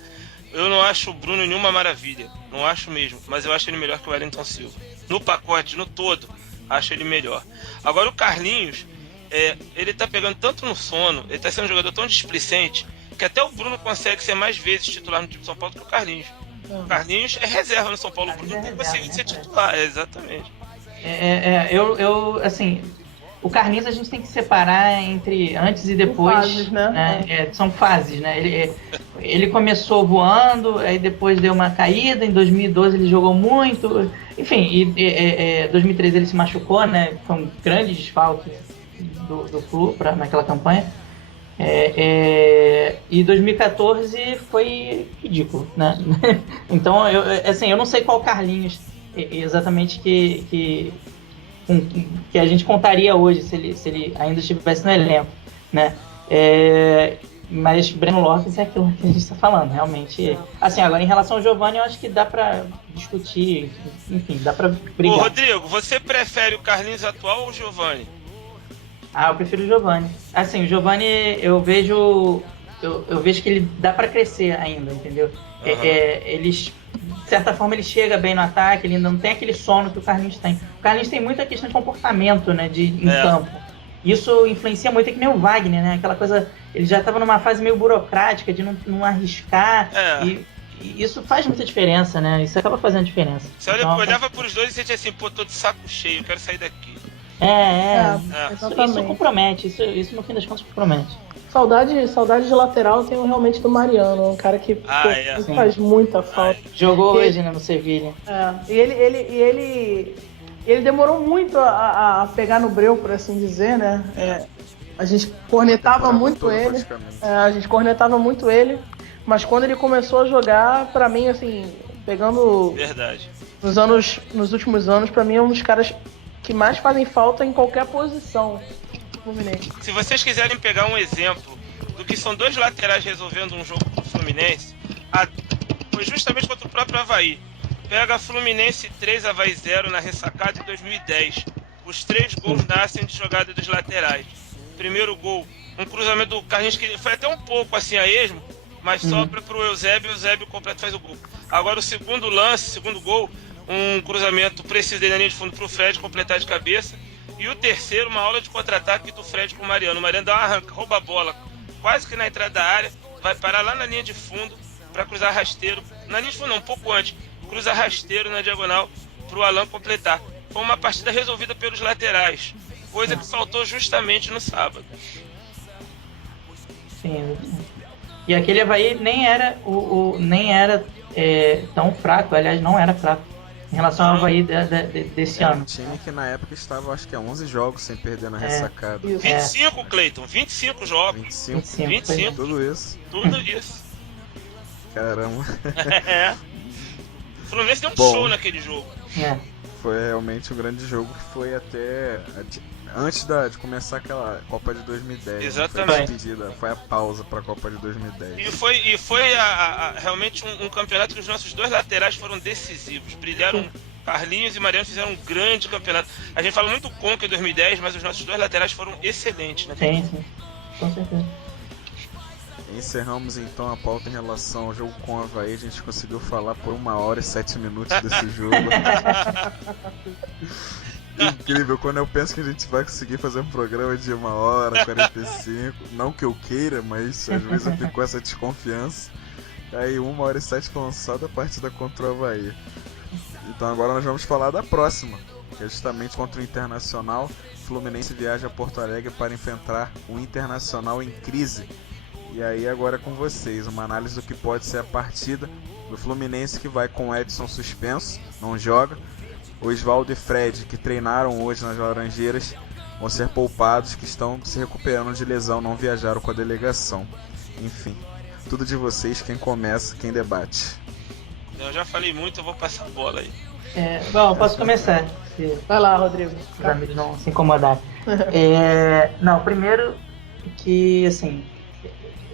Eu não acho o Bruno nenhuma maravilha, não acho mesmo, mas eu acho ele melhor que o Wellington Silva. No pacote, no todo, acho ele melhor. Agora o Carlinhos, ele tá pegando tanto no sono, ele tá sendo um jogador tão displicente, que até o Bruno consegue ser mais vezes titular no time de São Paulo do que o Carlinhos. O Carlinhos é reserva no São Paulo, o Bruno não tem conseguido ser titular, exatamente. Assim, o Carlinhos a gente tem que separar entre antes e depois. Fases, né? São fases, né? Ele começou voando, aí depois deu uma caída, em 2012 ele jogou muito, enfim, em 2013 ele se machucou, né? Foi um grande desfalque do Flu naquela campanha. E 2014 foi ridículo, né? Então, eu não sei qual Carlinhos exatamente que a gente contaria hoje se ele ainda estivesse no elenco, né? Mas Breno Lopes é aquilo que a gente está falando, realmente. Assim, agora em relação ao Giovani, eu acho que dá para discutir, enfim, dá para brigar. Ô, Rodrigo, você prefere o Carlinhos atual ou o Giovani? Eu prefiro o Giovani. Assim, o Giovani eu vejo que ele dá pra crescer ainda, entendeu? Ele, de certa forma, ele chega bem no ataque, ele ainda não tem aquele sono que o Carlinhos tem. O Carlinhos tem muita questão de comportamento, né, em campo. Isso influencia muito, é que nem o Wagner, né? Aquela coisa, ele já estava numa fase meio burocrática de não arriscar, e isso faz muita diferença, né? Isso acaba fazendo diferença. Você olhava pros dois e você tinha assim, pô, tô de saco cheio, eu quero sair daqui. Isso compromete, isso no fim das contas compromete. Saudade de lateral tem realmente do Mariano, um cara que faz muita falta. Jogou hoje, né, no Sevilha. E ele demorou muito a pegar no breu, por assim dizer, né? A gente cornetava muito ele. Mas quando ele começou a jogar, pra mim, assim, pegando... Verdade. Nos últimos anos, pra mim é um dos caras que mais fazem falta em qualquer posição. Fluminense. Se vocês quiserem pegar um exemplo do que são dois laterais resolvendo um jogo pro Fluminense, foi justamente contra o próprio Avaí. Pega Fluminense 3, Avaí 0 na ressacada em 2010. Os 3 gols nascem de jogada dos laterais. Primeiro gol, um cruzamento do Carlinhos que foi até um pouco assim a esmo, mas sobra pro Eusébio, o Eusébio completo faz o gol. Agora o segundo gol, um cruzamento preciso dele na linha de fundo pro Fred completar de cabeça. E o terceiro, uma aula de contra-ataque do Fred com o Mariano. O Mariano dá uma arranca, rouba a bola quase que na entrada da área, vai parar lá na linha de fundo para cruzar rasteiro. Na linha de fundo não, um pouco antes. Cruza rasteiro na diagonal pro Alan completar. Foi uma partida resolvida pelos laterais, coisa que faltou justamente no sábado. Sim. E aquele Avaí nem era tão fraco, aliás, não era fraco em relação ao Avaí desse ano. Um time que na época estava, acho que 11 jogos sem perder na ressacada. 25, Cleiton, 25 jogos. 25. Tudo isso. Caramba. O Fluminense deu um show naquele jogo. Foi realmente um grande jogo que foi até antes de começar aquela Copa de 2010. Exatamente. Foi a pausa para a Copa de 2010. E foi realmente um campeonato que os nossos dois laterais foram decisivos. Brilharam. Carlinhos e Mariano fizeram um grande campeonato. A gente fala muito Conca em 2010, mas os nossos dois laterais foram excelentes, né? Sim, com certeza. Encerramos então a pauta em relação ao jogo com o Avaí. A gente conseguiu falar por 1 hora e 7 minutos desse jogo. Incrível, quando eu penso que a gente vai conseguir fazer um programa de 1 hora, 45, não que eu queira, mas às vezes eu fico com essa desconfiança. Aí 1 hora e 7 falando só da partida contra o Avaí. Então agora nós vamos falar da próxima, que é justamente contra o Internacional. O Fluminense viaja a Porto Alegre para enfrentar o Internacional em crise. E aí agora é com vocês, uma análise do que pode ser a partida do Fluminense, que vai com o Edson suspenso, não joga. Osvaldo e Fred, que treinaram hoje nas Laranjeiras, vão ser poupados, que estão se recuperando de lesão, não viajaram com a delegação. Enfim, tudo de vocês, quem começa, quem debate. Eu já falei muito, eu vou passar a bola aí. Bom, posso começar. Vai lá, Rodrigo. Os amigos não se incomodarem. Não, primeiro que, assim,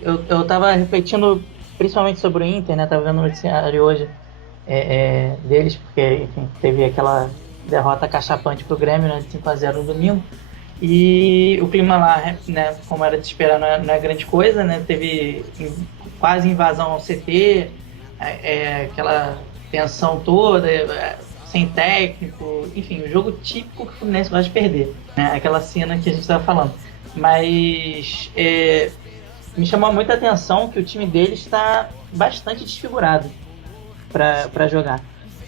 eu tava refletindo principalmente sobre o Inter, né? Tava vendo o noticiário hoje deles, porque, enfim, teve aquela derrota cachapante pro Grêmio, né? De 5-0 no domingo. E o clima lá, né? Como era de esperar, não é grande coisa, né? Teve quase invasão ao CT, aquela tensão toda, sem técnico, enfim, o jogo típico que o Fluminense gosta de perder, né? Aquela cena que a gente estava falando. Mas me chamou muita atenção que o time deles está bastante desfigurado para jogar.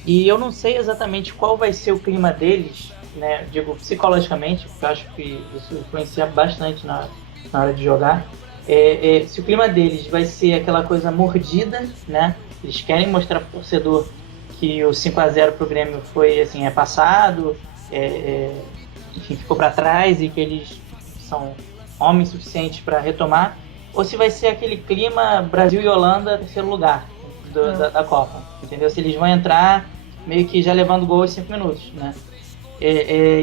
E eu não sei exatamente qual vai ser o clima deles, né? Digo, psicologicamente, porque eu acho que isso influencia bastante na hora de jogar. Se o clima deles vai ser aquela coisa mordida, né? Eles querem mostrar pro torcedor que o 5-0 pro Grêmio foi, assim, passado, enfim, ficou para trás e que eles são homens suficientes para retomar, ou se vai ser aquele clima Brasil e Holanda, terceiro lugar da Copa, entendeu? Se eles vão entrar meio que já levando gol em 5 minutos, né?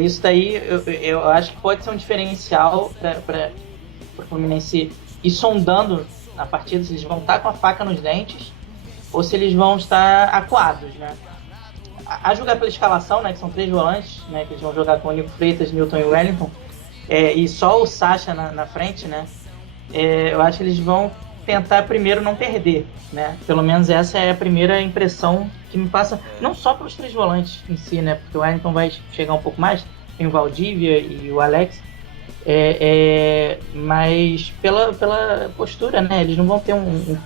Isso daí eu acho que pode ser um diferencial para o Fluminense ir sondando na partida, se eles vão estar com a faca nos dentes ou se eles vão estar acuados, né? A jogar pela escalação, né, que são 3 volantes, né, que eles vão jogar com o Nico Freitas, Newton e Wellington, e só o Sacha na frente, né? Eu acho que eles vão tentar primeiro não perder, né? Pelo menos essa é a primeira impressão que me passa, não só pelos 3 volantes em si, né? Porque o Wellington vai chegar um pouco mais, tem o Valdívia e o Alex, Mas pela postura, né? Eles não vão ter um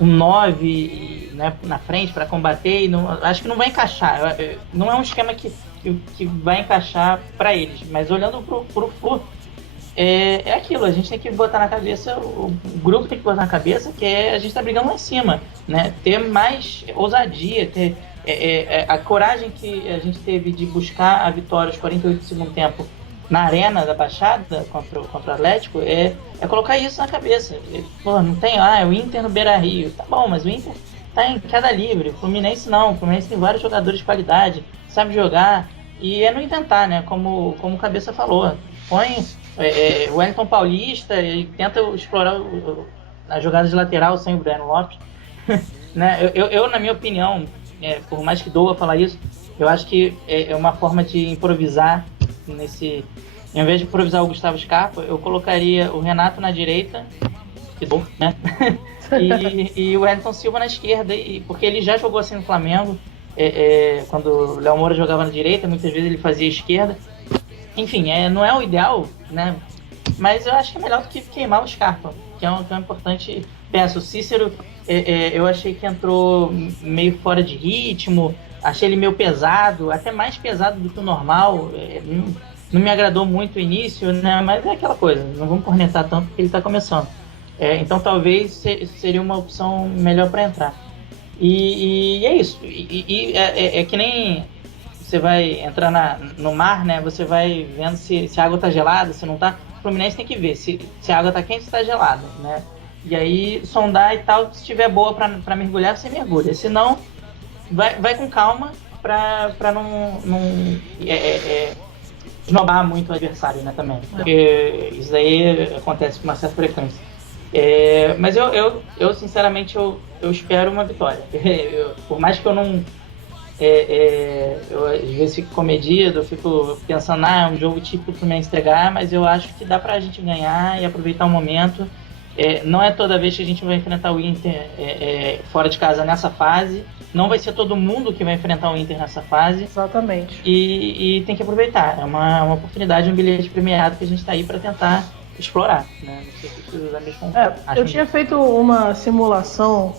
9, né, na frente para combater. E acho que não vai encaixar. Não é um esquema que vai encaixar para eles. Mas olhando pro Flu, é aquilo. A gente tem que botar na cabeça, o grupo tem que botar na cabeça que a gente tá brigando lá em cima, né? Ter mais ousadia, ter a coragem que a gente teve de buscar a vitória aos 48 do segundo tempo na arena da Baixada contra o Atlético, é colocar isso na cabeça. Pô, não tem, o Inter no Beira-Rio. Tá bom, mas o Inter tá em queda livre. O Fluminense não. O Fluminense tem vários jogadores de qualidade, sabe jogar. E não inventar, né? Como o Cabeça falou. Põe o Wellington Paulista e tenta explorar as jogadas de lateral sem o Breno Lopes. Né? Eu, na minha opinião, por mais que doa falar isso, eu acho que é uma forma de improvisar ao invés de improvisar o Gustavo Scarpa, eu colocaria o Renato na direita, que bom, né? e o Wellington Silva na esquerda, porque ele já jogou assim no Flamengo, quando o Léo Moura jogava na direita, muitas vezes ele fazia esquerda. Enfim, não é o ideal, né? Mas eu acho que é melhor do que queimar o Scarpa, que é um importante peça. O Cícero, eu achei que entrou meio fora de ritmo. Achei ele meio pesado, até mais pesado do que o normal. Não me agradou muito o início, né? Mas é aquela coisa, não vamos cornetar tanto porque ele está começando. Então talvez seria uma opção melhor para entrar. E é isso. É que nem você vai entrar no mar, né? Você vai vendo se a água está gelada, se não está. O Fluminense tem que ver se a água está quente ou se está gelada, né? E aí sondar e tal, se estiver boa para mergulhar, você mergulha. Se não, vai com calma para não esnobar muito o adversário, né, também. Porque isso aí acontece com uma certa frequência. Mas eu sinceramente, eu espero uma vitória. Por mais que eu não... eu às vezes fico comedido, eu fico pensando, é um jogo típico do Fluminense entregar, mas eu acho que dá pra gente ganhar e aproveitar o momento. Não é toda vez que a gente vai enfrentar o Inter fora de casa nessa fase. Não vai ser todo mundo que vai enfrentar o Inter nessa fase. Exatamente. E tem que aproveitar. É uma oportunidade, um bilhete premiado que a gente está aí para tentar explorar. Né? Não sei se os amigos eu tinha feito uma simulação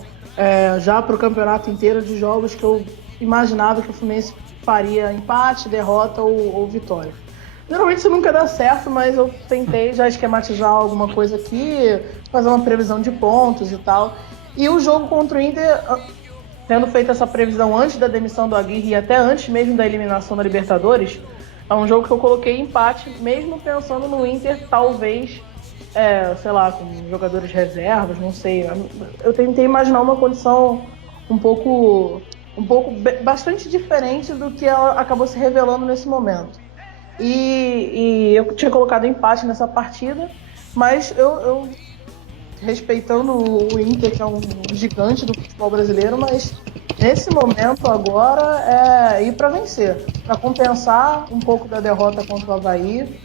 já para o campeonato inteiro de jogos que eu imaginava que o Fluminense faria empate, derrota ou vitória. Geralmente isso nunca dá certo, mas eu tentei já esquematizar alguma coisa aqui, fazer uma previsão de pontos e tal. E o jogo contra o Inter, tendo feito essa previsão antes da demissão do Aguirre e até antes mesmo da eliminação da Libertadores, é um jogo que eu coloquei empate, mesmo pensando no Inter, talvez, sei lá, com jogadores reservas, não sei. Eu tentei imaginar uma condição um pouco bastante diferente do que ela acabou se revelando nesse momento. E eu tinha colocado empate nessa partida, mas eu respeitando o Inter, que é um gigante do futebol brasileiro, mas nesse momento agora é ir para vencer, para compensar um pouco da derrota contra o Avaí.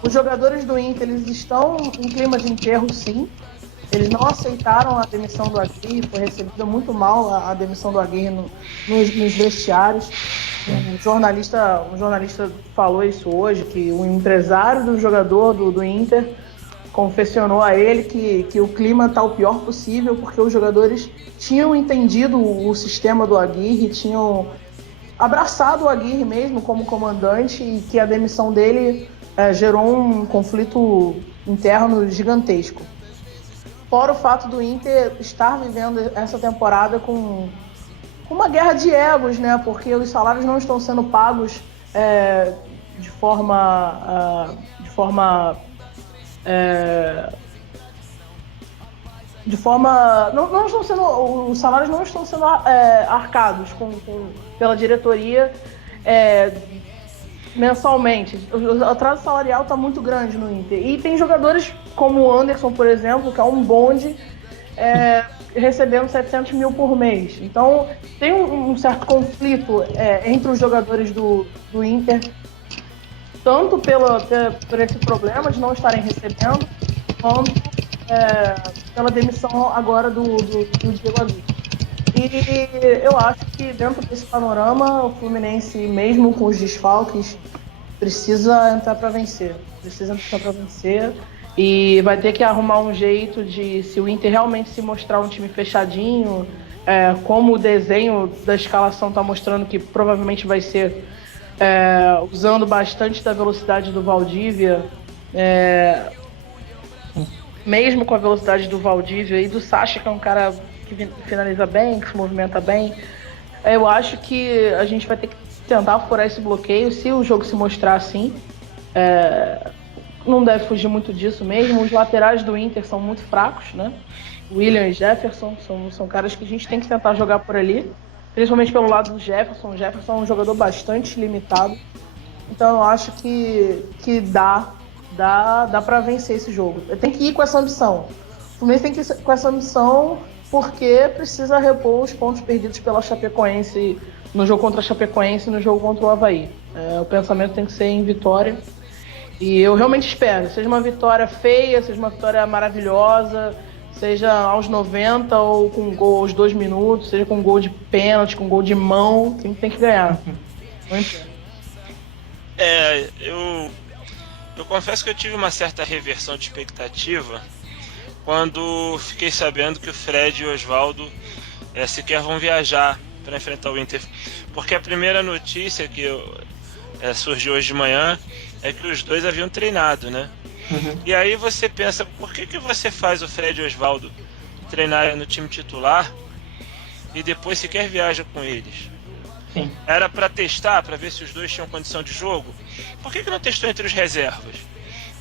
Os jogadores do Inter, eles estão em clima de enterro, sim. Eles não aceitaram a demissão do Aguirre, foi recebida muito mal a demissão do Aguirre nos vestiários. Um jornalista falou isso hoje, que o empresário do jogador do Inter confessionou a ele que o clima está o pior possível, porque os jogadores tinham entendido o sistema do Aguirre, tinham abraçado o Aguirre mesmo como comandante, e que a demissão dele gerou um conflito interno gigantesco. Fora o fato do Inter estar vivendo essa temporada com uma guerra de egos, né? Porque os salários não estão sendo pagos de forma não estão sendo, os salários não estão sendo arcados pela diretoria mensalmente. O atraso salarial está muito grande no Inter. E tem jogadores como o Anderson, por exemplo, que é um bonde, recebendo 700 mil por mês. Então tem um certo conflito entre os jogadores do Inter, tanto por esse problema de não estarem recebendo, quanto pela demissão agora do Diego Aguirre. E eu acho que dentro desse panorama, o Fluminense, mesmo com os desfalques, precisa entrar para vencer. E vai ter que arrumar um jeito de, se o Inter realmente se mostrar um time fechadinho, como o desenho da escalação está mostrando que provavelmente vai ser usando bastante da velocidade do Valdívia, mesmo com a velocidade do Valdívia e do Sacha, que é um cara que finaliza bem, que se movimenta bem, eu acho que a gente vai ter que tentar furar esse bloqueio. Se o jogo se mostrar assim, não deve fugir muito disso mesmo. Os laterais do Inter são muito fracos, né? William e Jefferson são caras que a gente tem que tentar jogar por ali, principalmente pelo lado do Jefferson. O Jefferson é um jogador bastante limitado, então eu acho que dá para vencer esse jogo. Tem que ir com essa ambição. O Fluminense tem que ir com essa ambição porque precisa repor os pontos perdidos pela Chapecoense no jogo contra a Chapecoense e no jogo contra o Avaí. O pensamento tem que ser em vitória. E eu realmente espero, seja uma vitória feia, seja uma vitória maravilhosa, seja aos 90 ou com gol aos 2 minutos, seja com gol de pênalti, com gol de mão, tem que ganhar. Eu confesso que eu tive uma certa reversão de expectativa quando fiquei sabendo que o Fred e o Oswaldo sequer vão viajar para enfrentar o Inter, porque a primeira notícia que surgiu hoje de manhã é que os dois haviam treinado, né? Uhum. E aí você pensa, por que você faz o Fred e o Oswaldo treinar no time titular e depois sequer viaja com eles? Sim. Era para testar, para ver se os dois tinham condição de jogo? Por que não testou entre os reservas?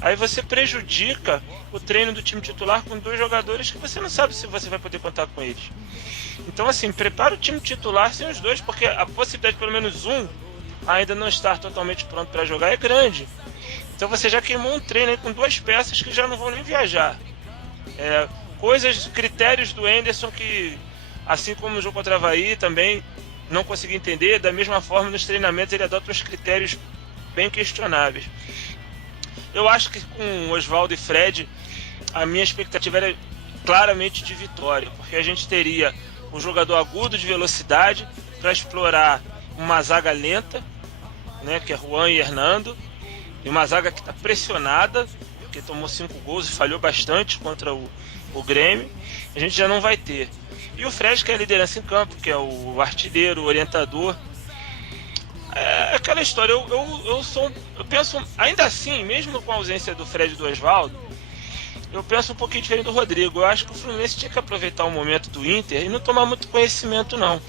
Aí você prejudica o treino do time titular com 2 jogadores que você não sabe se você vai poder contar com eles. Então assim, prepara o time titular sem os dois, porque a possibilidade de pelo menos um ainda não estar totalmente pronto para jogar é grande. Então você já queimou um treino aí com 2 peças que já não vão nem viajar. Critérios do Anderson que, assim como no jogo contra o Avaí, também não consegui entender. Da mesma forma, nos treinamentos ele adota uns critérios bem questionáveis. Eu acho que com Oswaldo e Fred, a minha expectativa era claramente de vitória, porque a gente teria um jogador agudo de velocidade para explorar uma zaga lenta, né, que é Juan e Hernando, e uma zaga que está pressionada, porque tomou 5 gols e falhou bastante contra o Grêmio. A gente já não vai ter. E o Fred, que é a liderança em campo, que é o artilheiro, o orientador. É aquela história, eu penso, ainda assim, mesmo com a ausência do Fred e do Oswaldo, eu penso um pouquinho diferente do Rodrigo. Eu acho que o Fluminense tinha que aproveitar o momento do Inter e não tomar muito conhecimento, não.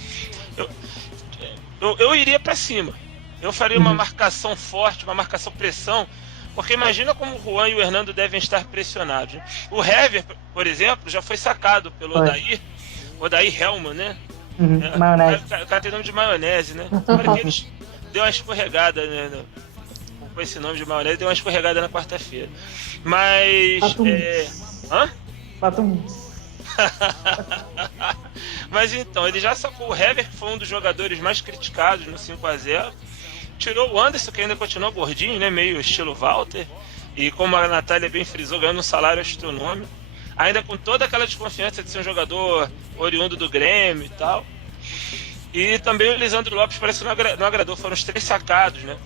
Eu iria para cima. Eu faria uma marcação forte, uma marcação pressão, porque imagina como o Juan e o Hernando devem estar pressionados. O Hever, por exemplo, já foi sacado pelo Odair Hellmann, né? Maionese. O cara tem nome de maionese, né? Porque ele deu uma escorregada, né? Com esse nome de maionese, deu uma escorregada na quarta-feira. Mas... Patum. Mas então, ele já sacou o Hever, que foi um dos jogadores mais criticados no 5-0. Tirou o Anderson, que ainda continua gordinho, né? Meio estilo Walter. E como a Natália bem frisou, ganhando um salário astronômico. Ainda com toda aquela desconfiança de ser um jogador oriundo do Grêmio e tal. E também o Lisandro Lopes parece que não agradou. Foram os 3 sacados, né?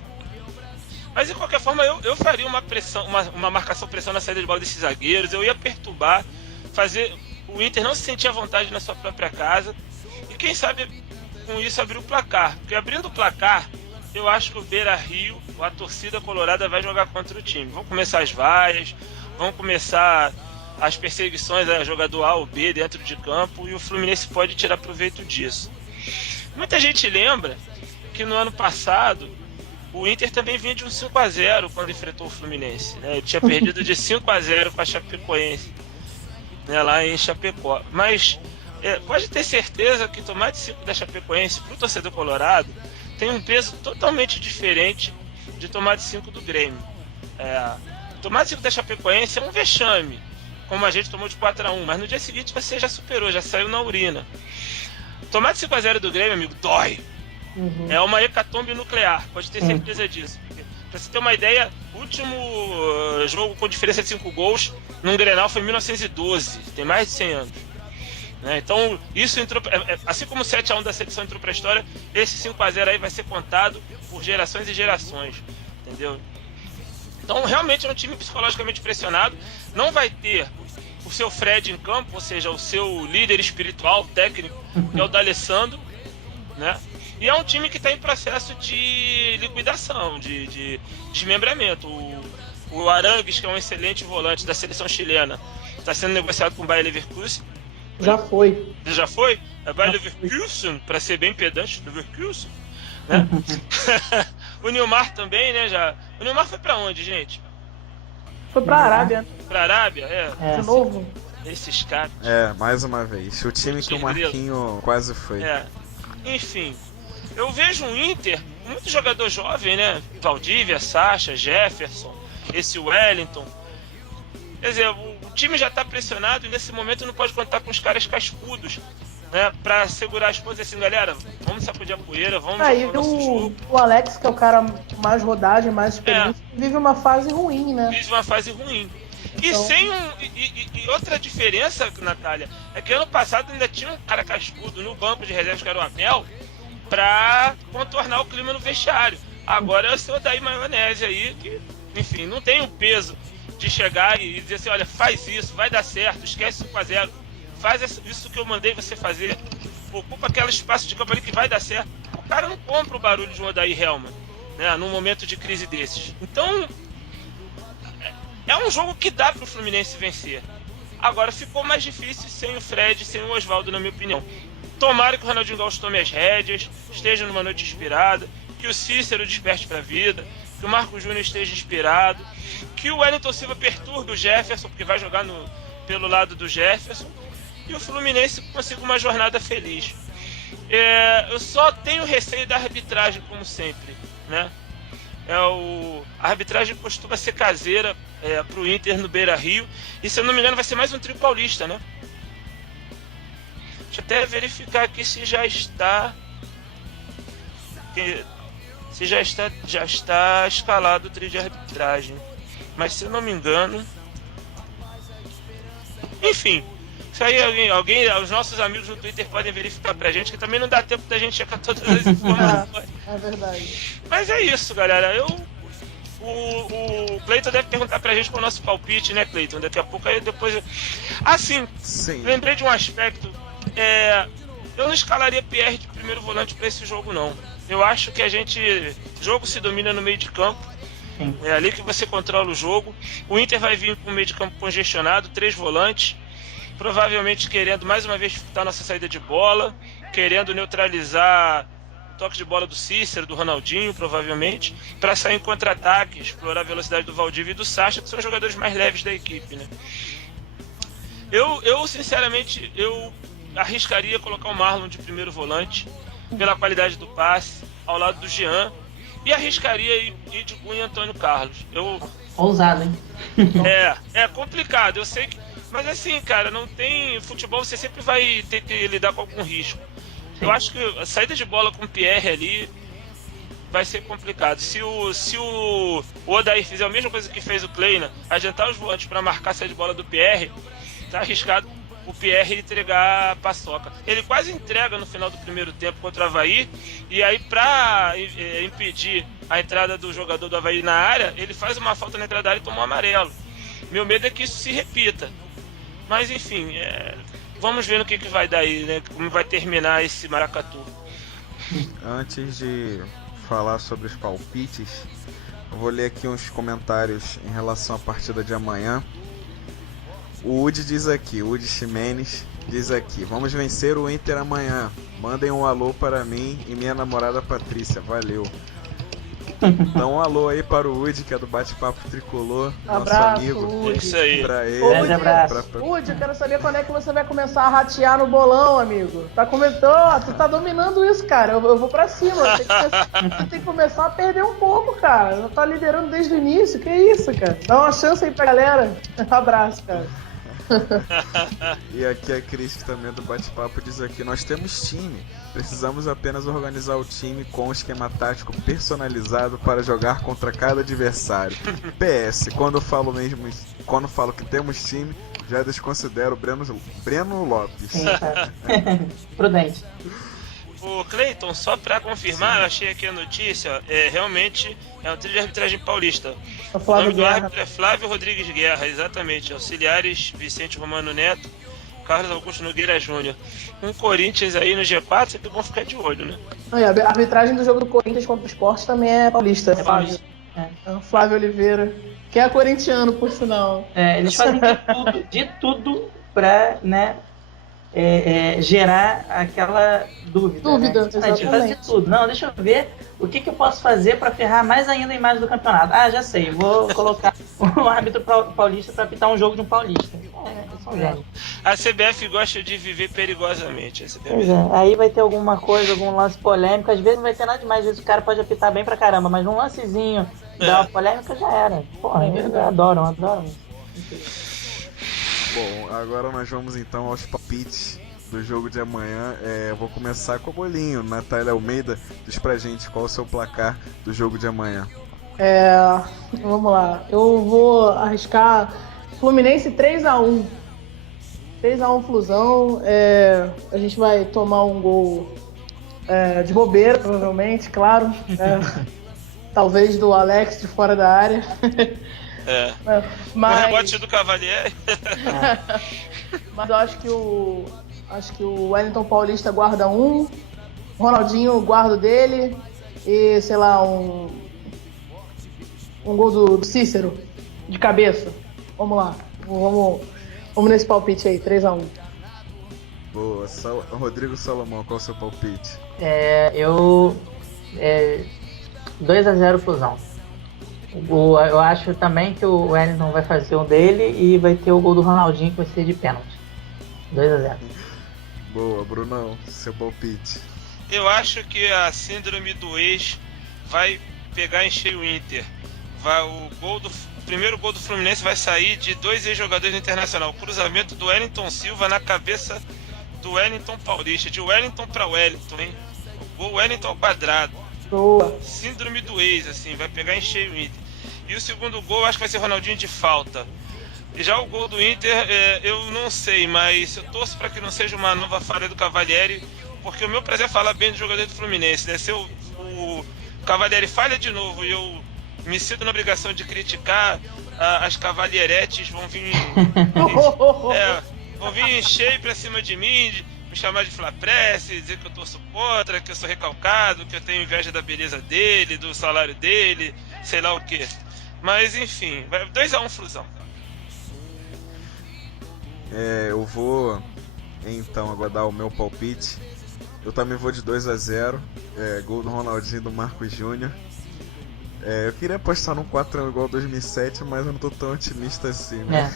Mas de qualquer forma, eu faria uma pressão, uma marcação-pressão na saída de bola desses zagueiros. Eu ia perturbar, fazer o Inter não se sentir à vontade na sua própria casa. E quem sabe com isso abrir o placar. Porque abrindo o placar, eu acho que o Beira-Rio, a torcida colorada, vai jogar contra o time. Vão começar as vaias, vão começar as perseguições a jogador A ou B dentro de campo, e o Fluminense pode tirar proveito disso. Muita gente lembra que no ano passado o Inter também vinha de um 5-0 quando enfrentou o Fluminense, né? Ele tinha perdido de 5-0 com a Chapecoense, né, lá em Chapecó. Mas pode ter certeza que tomar de 5 da Chapecoense para o torcedor colorado tem um peso totalmente diferente de tomar de 5 do Grêmio. Tomar de 5 da Chapecoense é um vexame, como a gente tomou de 4-1, mas no dia seguinte você já superou, já saiu na urina. Tomar de 5-0 do Grêmio, amigo, dói. É uma hecatombe nuclear, pode ter certeza disso. Pra você ter uma ideia, o último jogo com diferença de 5 gols num Grenal foi em 1912, tem mais de 100 anos. Né? Então, isso entrou, assim como o 7-1 da seleção entrou pra história, esse 5-0 aí vai ser contado por gerações e gerações. entendeu? Então realmente é um time psicologicamente pressionado, não vai ter o seu Fred em campo, ou seja, o seu líder espiritual, técnico, que é o D'Alessandro, né? E é um time que está em processo de liquidação, de desmembramento. O Arangues, que é um excelente volante da seleção chilena, está sendo negociado com o Bayer Leverkusen. Já foi. Já foi? É Bayer Leverkusen, para ser bem pedante, Leverkusen, né? O Nilmar também, né? O Nilmar foi para onde, gente? Foi pra Arábia. Pra Arábia? De novo. Esses caras. Mais uma vez. O time que o Marquinho quase foi. Enfim, eu vejo um Inter, muito jogador jovem, né? Valdívia, Sacha, Jefferson, esse Wellington. Quer dizer, o time já tá pressionado e nesse momento não pode contar com os caras cascudos, né? Pra segurar as coisas assim, galera, vamos sacudir a poeira, vamos jogar o nosso jogo. O Alex, que é o cara mais rodagem, mais experiente, vive uma fase ruim, né? Vive uma fase ruim. E então... e outra diferença, Natália, é que ano passado ainda tinha um cara cascudo no banco de reservas, que era o Abel, pra contornar o clima no vestiário. Agora é o seu Odair Maionese aí, que, enfim, não tem o peso de chegar e dizer assim, olha, faz isso, vai dar certo, esquece 5-0, faz isso que eu mandei você fazer, ocupa aquele espaço de campo ali que vai dar certo. O cara não compra o barulho de um Odair Helman, né, num momento de crise desses. Então, é um jogo que dá pro Fluminense vencer. Agora, ficou mais difícil sem o Fred e sem o Oswaldo, na minha opinião. Tomara que o Ronaldinho Gaúcho tome as rédeas, esteja numa noite inspirada, que o Cícero desperte pra vida, que o Marco Júnior esteja inspirado, que o Wellington Silva perturbe o Jefferson, porque vai jogar pelo lado do Jefferson, e o Fluminense consiga uma jornada feliz. Eu só tenho receio da arbitragem, como sempre, né? A arbitragem costuma ser caseira pro Inter no Beira-Rio, e se eu não me engano vai ser mais um trio paulista, né? Deixa eu até verificar aqui se já está escalado o trio de arbitragem, mas se eu não me engano, enfim, isso aí alguém, os nossos amigos no Twitter podem verificar pra gente, que também não dá tempo da gente checar todas as informações. É verdade. Mas é isso, galera. O Cleiton deve perguntar pra gente qual é o nosso palpite, né, Cleiton? Daqui a pouco, aí depois... Sim. Lembrei de um aspecto. Eu não escalaria Pierre de primeiro volante pra esse jogo, não. Eu acho que o jogo se domina no meio de campo. É ali que você controla o jogo. O Inter vai vir com o meio de campo congestionado, 3 volantes, provavelmente querendo mais uma vez disputar nossa saída de bola, querendo neutralizar o toque de bola do Cícero, do Ronaldinho, provavelmente, para sair em contra-ataque, explorar a velocidade do Valdívia e do Sacha, que são os jogadores mais leves da equipe, né? Eu sinceramente, arriscaria colocar o Marlon de primeiro volante, pela qualidade do passe, ao lado do Jean, e arriscaria ir de Cunha e Antônio Carlos. Ousado, hein? É complicado, eu sei que... Mas assim, cara, não tem... Futebol você sempre vai ter que lidar com algum risco. Eu acho que a saída de bola com o Pierre ali vai ser complicado. Se o Odair fizer a mesma coisa que fez o Kleina, adiantar os volantes para marcar a saída de bola do Pierre, tá arriscado o Pierre entregar a paçoca. Ele quase entrega no final do primeiro tempo contra o Avaí, e aí pra impedir a entrada do jogador do Avaí na área, ele faz uma falta na entrada da área e toma um amarelo. Meu medo é que isso se repita. Mas enfim, vamos ver no que vai dar aí, né? Como vai terminar esse maracatu. Antes de falar sobre os palpites, eu vou ler aqui uns comentários em relação à partida de amanhã. O Udi diz aqui, Udi Ximenes diz aqui: vamos vencer o Inter amanhã. Mandem um alô para mim e minha namorada Patrícia, valeu. Então um alô aí para o Udi, que é do Bate-Papo Tricolor, Abraço, nosso amigo. Udi. Isso aí. Pra ele. Grande abraço. Udi, eu quero saber quando é que você vai começar a ratear no bolão, amigo. Tá comentando, tu tá dominando isso, cara. Eu vou pra cima. Você tem que começar a perder um pouco, cara. Eu tá liderando desde o início. Que isso, cara? Dá uma chance aí pra galera. Um abraço, cara. E aqui a Cris, que também é do Bate-Papo, diz aqui: nós temos time, precisamos apenas organizar o time com um esquema tático personalizado para jogar contra cada adversário. PS, quando eu falo que temos time, já desconsidero Breno Lopes. Sim, cara. Prudente. O Cleiton, só pra confirmar, eu achei aqui a notícia, realmente é um trio de arbitragem paulista. O O Flávio nome do Guerra. árbitro é Flávio Rodrigues Guerra, exatamente. Auxiliares Vicente Romano Neto, Carlos Augusto Nogueira Júnior. Um Corinthians aí no G4, sempre bom ficar de olho, né? Aí, a arbitragem do jogo do Corinthians contra o Sport também é paulista. É paulista. É o Flávio Oliveira, que é corintiano, por sinal. Eles fazem de tudo pra, né, gerar aquela dúvida. Dúvida, né? A gente faz de exatamente. tudo. Não, deixa eu ver o que eu posso fazer pra ferrar mais ainda a imagem do campeonato. Ah, já sei, vou colocar o árbitro paulista pra apitar um jogo de um paulista. São gênios. A CBF gosta de viver perigosamente. A CBF. Pois é, aí vai ter alguma coisa, algum lance polêmico, às vezes não vai ter nada demais, às vezes o cara pode apitar bem pra caramba, mas num lancezinho dar uma polêmica já era. Porra, eles adoram. Bom, agora nós vamos então aos palpites do jogo de amanhã. Eu vou começar com o Bolinho. Natália Almeida, diz pra gente qual é o seu placar do jogo de amanhã. Vamos lá. Eu vou arriscar Fluminense 3x1. 3x1 Flusão. A gente vai tomar um gol de bobeira, provavelmente, claro. Talvez do Alex de fora da área. O Mas, rebote do Cavalieri. mas eu acho que o Wellington Paulista guarda um, o Ronaldinho guarda o dele e, sei lá, um gol do Cícero de cabeça. Vamos lá. Vamos nesse palpite aí, 3x1. Boa. Rodrigo Salomão, qual é o seu palpite? 2x0 Flusão. Eu acho também que o Wellington vai fazer um dele e vai ter o gol do Ronaldinho que vai ser de pênalti. 2x0. Boa, Brunão, seu palpite. Eu acho que a síndrome do ex vai pegar em cheio o Inter. O primeiro gol do Fluminense vai sair de 2 ex-jogadores do Internacional. O cruzamento do Wellington Silva na cabeça do Wellington Paulista. De Wellington pra Wellington, hein? O gol Wellington ao quadrado. Boa. Síndrome do ex, assim, vai pegar em cheio o Inter. E o segundo gol, eu acho que vai ser Ronaldinho de falta. E já o gol do Inter, eu não sei, mas eu torço para que não seja uma nova falha do Cavalieri, porque o meu prazer é falar bem do jogador do Fluminense, né? Se o Cavalieri falha de novo e eu me sinto na obrigação de criticar, as cavalieretes vão vir em cheio pra cima de mim, me chamar de flapresse, dizer que eu torço contra, que eu sou recalcado, que eu tenho inveja da beleza dele, do salário dele, sei lá o que. Mas enfim, 2x1 Flusão. Eu vou então agora dar o meu palpite. Eu também vou de 2x0. Gol do Ronaldinho e do Marcos Júnior. Eu queria apostar num 4x1 igual 2007, mas eu não tô tão otimista assim, né?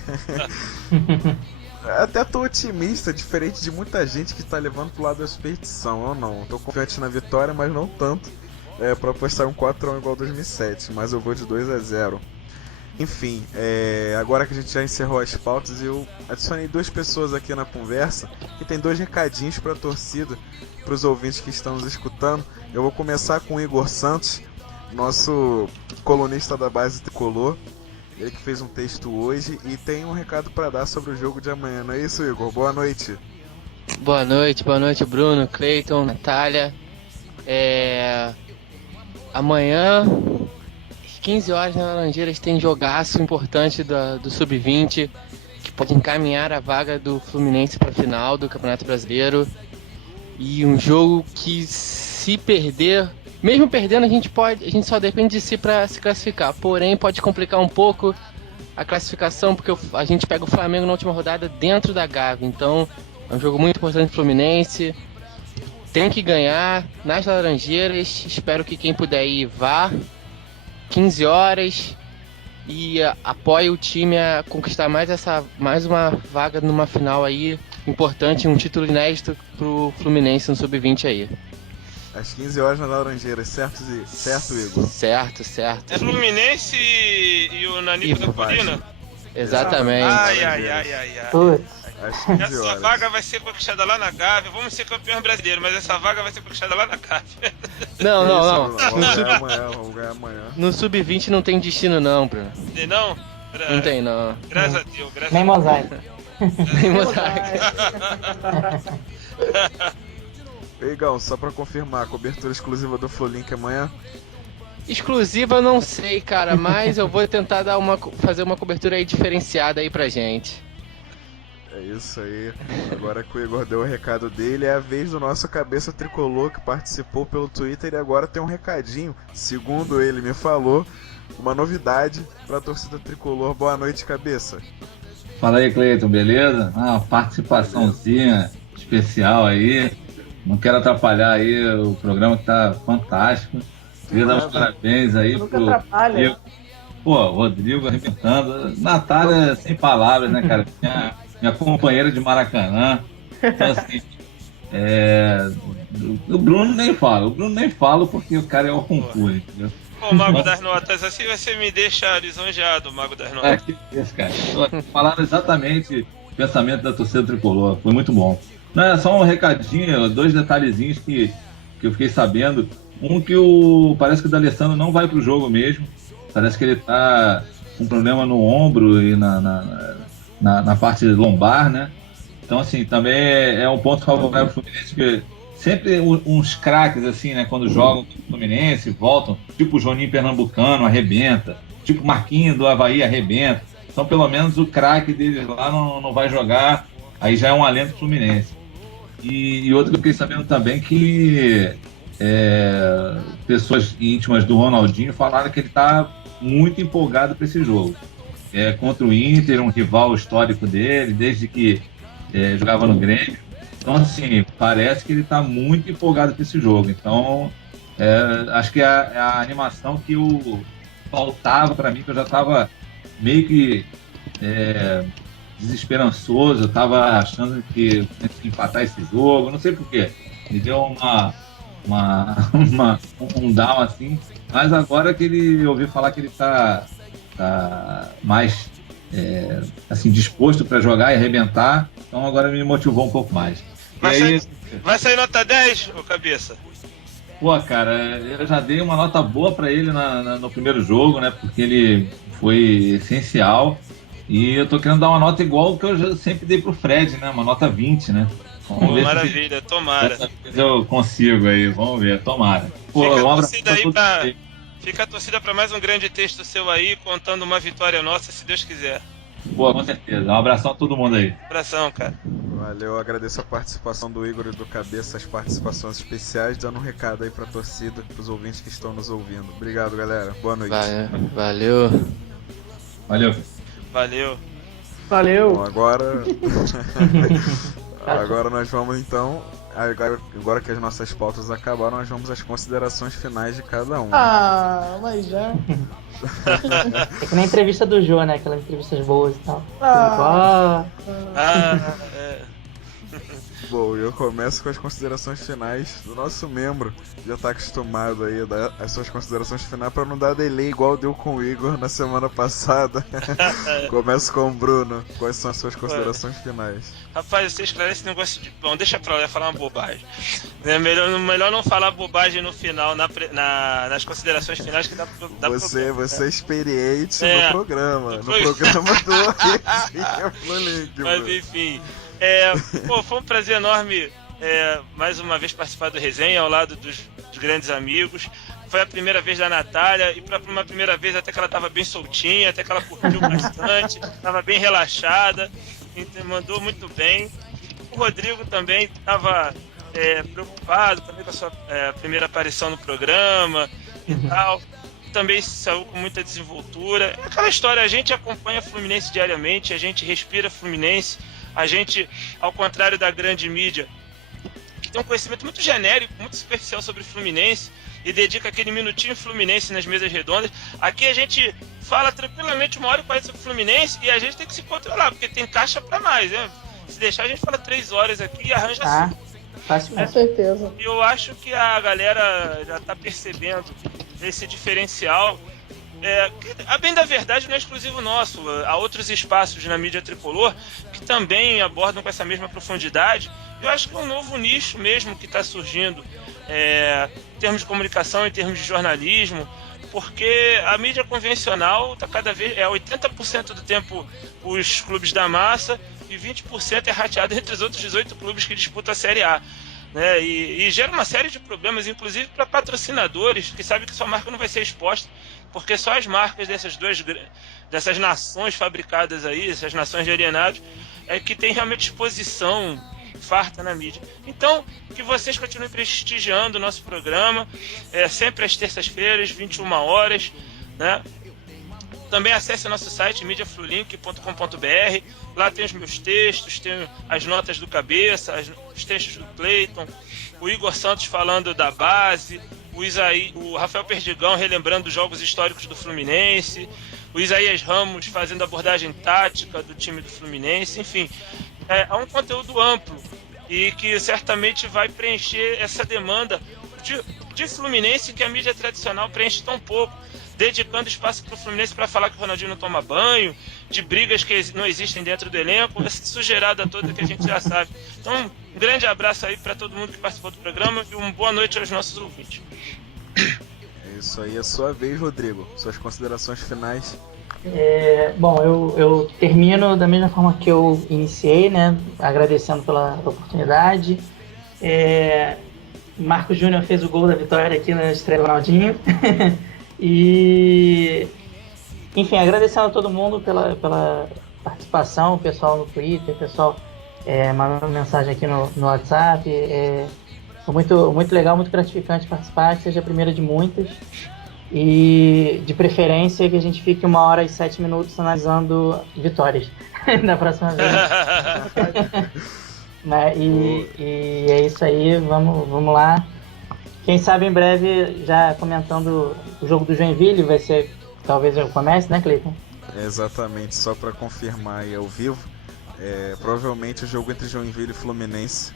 Até tô otimista, diferente de muita gente que tá levando pro lado da superstição. Eu não, tô confiante na vitória, mas não tanto pra apostar um 4x1 igual 2007, mas eu vou de 2x0. Enfim, agora que a gente já encerrou as pautas, eu adicionei 2 pessoas aqui na conversa que tem 2 recadinhos pra torcida, pros ouvintes que estão nos escutando. Eu vou começar com o Igor Santos, nosso colunista da base tricolor. Ele que fez um texto hoje e tem um recado pra dar sobre o jogo de amanhã, não é isso, Igor? Boa noite. Boa noite, Bruno, Cleiton, Natália. Amanhã, às 15 horas na Laranjeiras, tem jogaço importante do Sub-20 que pode encaminhar a vaga do Fluminense para a final do Campeonato Brasileiro. E um jogo que, se perder, mesmo perdendo, a gente só depende de si para se classificar. Porém, pode complicar um pouco a classificação, porque a gente pega o Flamengo na última rodada dentro da Gávea. Então, é um jogo muito importante pro Fluminense. Tem que ganhar nas Laranjeiras. Espero que quem puder ir vá. 15 horas. E apoie o time a conquistar mais uma vaga numa final aí importante, um título inédito pro Fluminense no Sub-20 aí. Às 15 horas na Laranjeiras, certo, Igor? Certo. É Fluminense e o Nanico da Colina? Exatamente. Ai. Putz. Às 15 Essa horas. vaga vai ser conquistada lá na Gávea. Vamos ser campeões brasileiros, mas essa vaga vai ser conquistada lá na Gávea. Não. Vamos ganhar amanhã. No Sub-20 não tem destino não, Bruno. Tem não? Não tem não. Graças a Deus, Nem mosaico. Nem mosaico. Igão, só pra confirmar, cobertura exclusiva do Flulink amanhã? Exclusiva não sei, cara, mas eu vou tentar fazer uma cobertura aí diferenciada aí pra gente. É isso aí. Agora que o Igor deu o recado dele, é a vez do nosso cabeça tricolor que participou pelo Twitter e agora tem um recadinho, segundo ele me falou, uma novidade pra torcida tricolor. Boa noite, cabeça. Fala aí, Cleiton, beleza? Uma participaçãozinha especial aí. Não quero atrapalhar aí o programa que tá fantástico. Queria dar os parabéns aí Nunca pro atrapalha. Rodrigo. Pô, Rodrigo arrebentando. Natália, sem palavras, né, cara? Minha companheira de Maracanã. Então, assim, o Bruno nem fala. O Bruno nem fala porque o cara é o concurso, entendeu? Ô, Mago das Notas, assim você me deixa lisonjeado, Mago das Notas. Que isso, cara. Falaram exatamente o pensamento da torcida tricolor. Foi muito bom. Não, é só um recadinho, 2 detalhezinhos que eu fiquei sabendo. Um que parece que o D'Alessandro não vai pro jogo mesmo. Parece que ele tá com problema no ombro e na parte lombar, né? Então, assim, também é um ponto favorável pro Fluminense, porque sempre uns craques, assim, né? Quando jogam com o Fluminense, voltam, tipo o Joninho Pernambucano, arrebenta. Tipo o Marquinhos do Avaí, arrebenta. Então, pelo menos, o craque deles lá não vai jogar. Aí já é um alento pro Fluminense. E outro que eu fiquei sabendo também que pessoas íntimas do Ronaldinho falaram que ele tá muito empolgado para esse jogo. Contra o Inter, um rival histórico dele, desde que jogava no Grêmio. Então, assim, parece que ele tá muito empolgado para esse jogo. Então, acho que é a animação que faltava para mim, que eu já tava meio que desesperançoso, eu tava achando que eu tinha que empatar esse jogo, não sei porquê. Me deu um down assim, mas agora que ele ouviu falar que ele tá mais assim, disposto para jogar e arrebentar, então agora me motivou um pouco mais. Vai sair nota 10, ô cabeça? Pô, cara, eu já dei uma nota boa para ele no primeiro jogo, né, porque ele foi essencial, e eu tô querendo dar uma nota igual que eu já sempre dei pro Fred, né, uma nota 20, né. Pô, maravilha, tomara. Eu consigo aí, vamos ver, tomara. Pô, fica a torcida para mais um grande texto seu aí, contando uma vitória nossa, se Deus quiser. Boa, com certeza. Um abração a todo mundo aí. Abração, cara. Valeu, agradeço a participação do Igor e do Cabeça, as participações especiais, dando um recado aí pra torcida, pros ouvintes que estão nos ouvindo. Obrigado, galera. Boa noite. Valeu. Bom, agora nós vamos então. Agora que as nossas pautas acabaram, nós vamos às considerações finais de cada um. Ah, mas já. É que nem a entrevista do Jô, né? Aquelas entrevistas boas e tal. Bom, eu começo com as considerações finais do nosso membro. Já tá acostumado aí a dar as suas considerações finais pra não dar delay igual deu com o Igor na semana passada. Começo com o Bruno. Quais são as suas considerações finais? Rapaz, você esclarece esse negócio de... Bom, deixa pra lá, ia falar uma bobagem. É melhor não falar bobagem no final, nas considerações finais, que dá Você é experiente no programa. No programa do Flulink. Mas enfim... foi um prazer enorme mais uma vez participar do resenha ao lado dos grandes amigos. Foi a primeira vez da Natália, e pra uma primeira vez até que ela tava bem soltinha, até que ela curtiu bastante, tava bem relaxada, mandou muito bem. O Rodrigo também tava preocupado também com a sua primeira aparição no programa e tal. Também saiu com muita desenvoltura. É aquela história, a gente acompanha Fluminense diariamente, a gente respira Fluminense. A gente, ao contrário da grande mídia, que tem um conhecimento muito genérico, muito superficial sobre Fluminense e dedica aquele minutinho Fluminense nas mesas redondas, aqui a gente fala tranquilamente 1h40 sobre Fluminense e a gente tem que se controlar, porque tem caixa pra mais, né? Se deixar, a gente fala 3 horas aqui e arranja assunto. Com certeza. E eu acho que a galera já tá percebendo esse diferencial. A bem da verdade não é exclusivo nosso, há outros espaços na mídia tricolor que também abordam com essa mesma profundidade. Eu acho que é um novo nicho mesmo que está surgindo em termos de comunicação, em termos de jornalismo, porque a mídia convencional está cada vez 80% do tempo os clubes da massa e 20% é rateado entre os outros 18 clubes que disputam a Série A. né? E gera uma série de problemas, inclusive para patrocinadores que sabem que sua marca não vai ser exposta, porque só as marcas dessas nações fabricadas aí, essas nações de alienados, é que tem realmente exposição farta na mídia. Então, que vocês continuem prestigiando o nosso programa, sempre às terças-feiras, 21 horas, né? Também acesse nosso site mediaflulink.com.br. Lá tem os meus textos, tem as notas do Cabeça, os textos do Cleiton, o Igor Santos falando da base, o Rafael Perdigão relembrando os jogos históricos do Fluminense, o Isaías Ramos fazendo abordagem tática do time do Fluminense. Enfim, é um conteúdo amplo e que certamente vai preencher essa demanda de Fluminense que a mídia tradicional preenche tão pouco, dedicando espaço para o Fluminense para falar que o Ronaldinho não toma banho, de brigas que não existem dentro do elenco, essa sujeirada toda que a gente já sabe. Então, um grande abraço aí para todo mundo que participou do programa e uma boa noite aos nossos ouvintes. É isso aí, é sua vez, Rodrigo. Suas considerações finais. Bom, eu termino da mesma forma que eu iniciei, né? Agradecendo pela oportunidade. Marcos Júnior fez o gol da vitória aqui na estreia do Ronaldinho. E, enfim, agradecendo a todo mundo pela participação, o pessoal no Twitter, o pessoal mandando mensagem aqui no WhatsApp. Foi muito legal, muito gratificante participar, que seja a primeira de muitas. E, de preferência, que a gente fique 1 hora e 7 minutos analisando vitórias da próxima vez. E é isso aí, vamos lá. Quem sabe em breve, já comentando o jogo do Joinville, vai ser, talvez eu comece, né, Cleiton? Exatamente, só para confirmar aí ao vivo, provavelmente o jogo entre Joinville e Fluminense,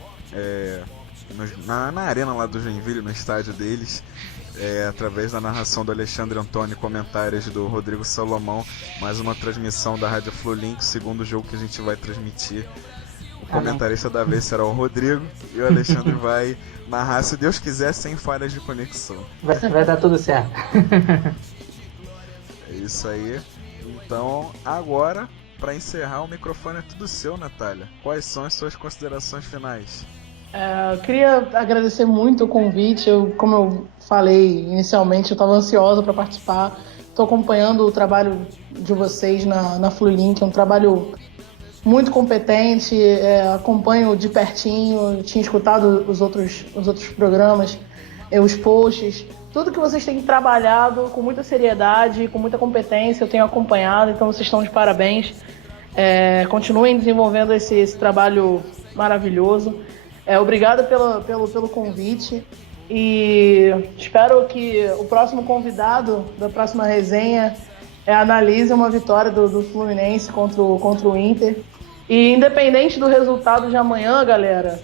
na arena lá do Joinville, no estádio deles, através da narração do Alexandre Antônio e comentários do Rodrigo Salomão, mais uma transmissão da Rádio Flulink, o segundo jogo que a gente vai transmitir. O comentarista da vez será o Rodrigo e o Alexandre vai narrar, se Deus quiser, sem falhas de conexão. Vai dar tudo certo. É isso aí. Então, agora, para encerrar, o microfone é tudo seu, Natália. Quais são as suas considerações finais? Eu queria agradecer muito o convite. Como eu falei inicialmente, eu estava ansiosa para participar. Estou acompanhando o trabalho de vocês na Flulink, é um trabalho muito competente, acompanho de pertinho, tinha escutado os outros programas, os posts, tudo que vocês têm trabalhado com muita seriedade, com muita competência, eu tenho acompanhado, então vocês estão de parabéns. Continuem desenvolvendo esse trabalho maravilhoso. Obrigado pelo convite e espero que o próximo convidado da próxima resenha analise uma vitória do Fluminense contra o Inter. E independente do resultado de amanhã, galera,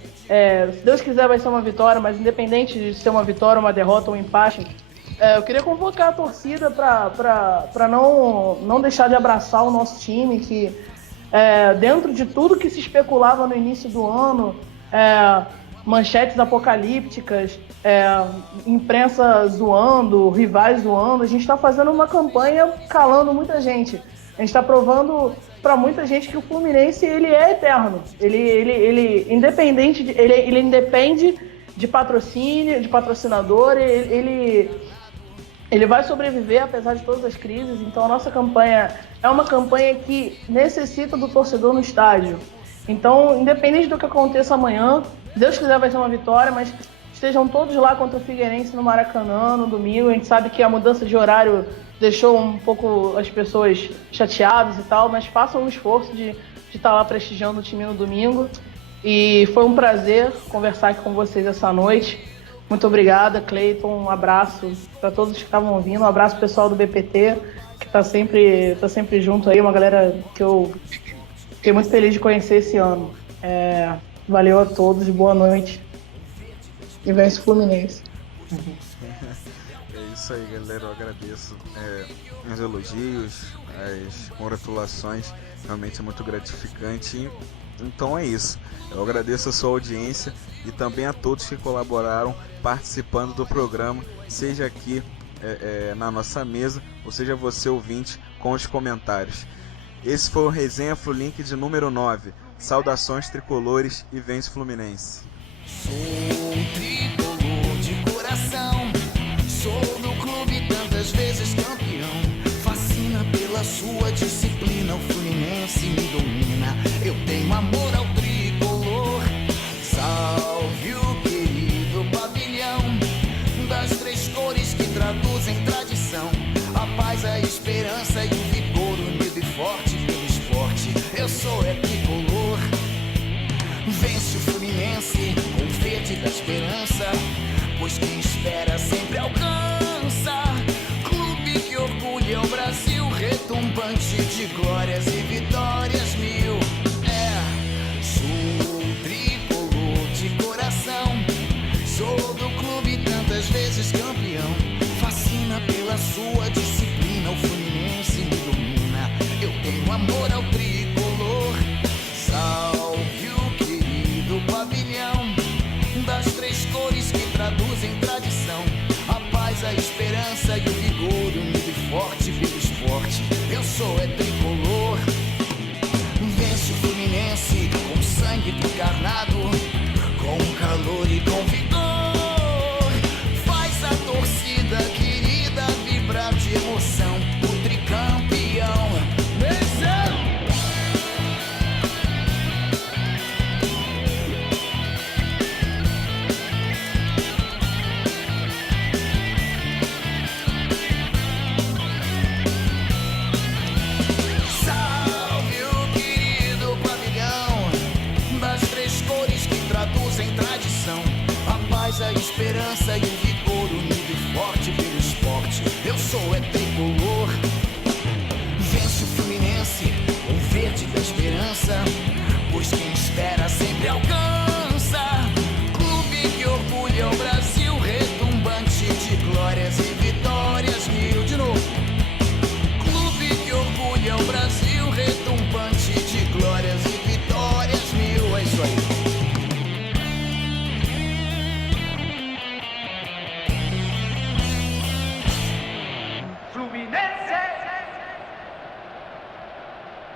se Deus quiser vai ser uma vitória, mas independente de ser uma vitória, uma derrota ou um empate, eu queria convocar a torcida para não deixar de abraçar o nosso time, que dentro de tudo que se especulava no início do ano, manchetes apocalípticas, imprensa zoando, rivais zoando, a gente está fazendo uma campanha calando muita gente. A gente está provando para muita gente que o Fluminense ele é eterno. Ele independente, ele independe de patrocínio, de patrocinador. Ele vai sobreviver apesar de todas as crises. Então a nossa campanha é uma campanha que necessita do torcedor no estádio. Então, independente do que aconteça amanhã, se Deus quiser vai ser uma vitória, mas estejam todos lá contra o Figueirense no Maracanã no domingo. A gente sabe que a mudança de horário deixou um pouco as pessoas chateadas e tal, mas façam um esforço de estar lá prestigiando o time no domingo. E foi um prazer conversar aqui com vocês essa noite. Muito obrigada, Cleiton. Um abraço para todos que estavam ouvindo. Um abraço pessoal do BPT, que tá sempre junto aí. Uma galera que eu fiquei muito feliz de conhecer esse ano. Valeu a todos, boa noite. E vence o Fluminense. É isso aí, galera. Eu agradeço os elogios, as congratulações. Realmente é muito gratificante. Então é isso. Eu agradeço a sua audiência e também a todos que colaboraram participando do programa, seja aqui na nossa mesa, ou seja você ouvinte com os comentários. Esse foi o Resenha Flulink de número 9. Saudações tricolores e vence Fluminense. tenho amor ao tricolor. Salve o querido pavilhão das três cores que traduzem tradição. A paz, a esperança e o vigor, unido e forte pelo esporte. Eu sou tricolor. Vence o Fluminense com o verde da esperança, pois quem espera sempre alcança. Clube que orgulha o Brasil, retumbante de glórias e vitórias mil. Sou tricolor de coração, sou do clube tantas vezes campeão. Fascina pela sua disciplina, o Fluminense me domina. Eu tenho amor ao tricolor. Salve o querido pavilhão das três cores que traduzem tradição. A paz, a esperança e o vigor, unido e forte pelo esporte. Eu sou tricolor. Vence o Fluminense com sangue encarnado, com calor e com vigor. Faz a torcida querida vibrar de emoção. O tricampeão venceu. Salve o querido pavilhão das três cores que traduzem tradição. A paz, a esperança e o vigor, unido e forte pelo esporte. Eu sou tricolor. Vence o Fluminense, o verde da esperança,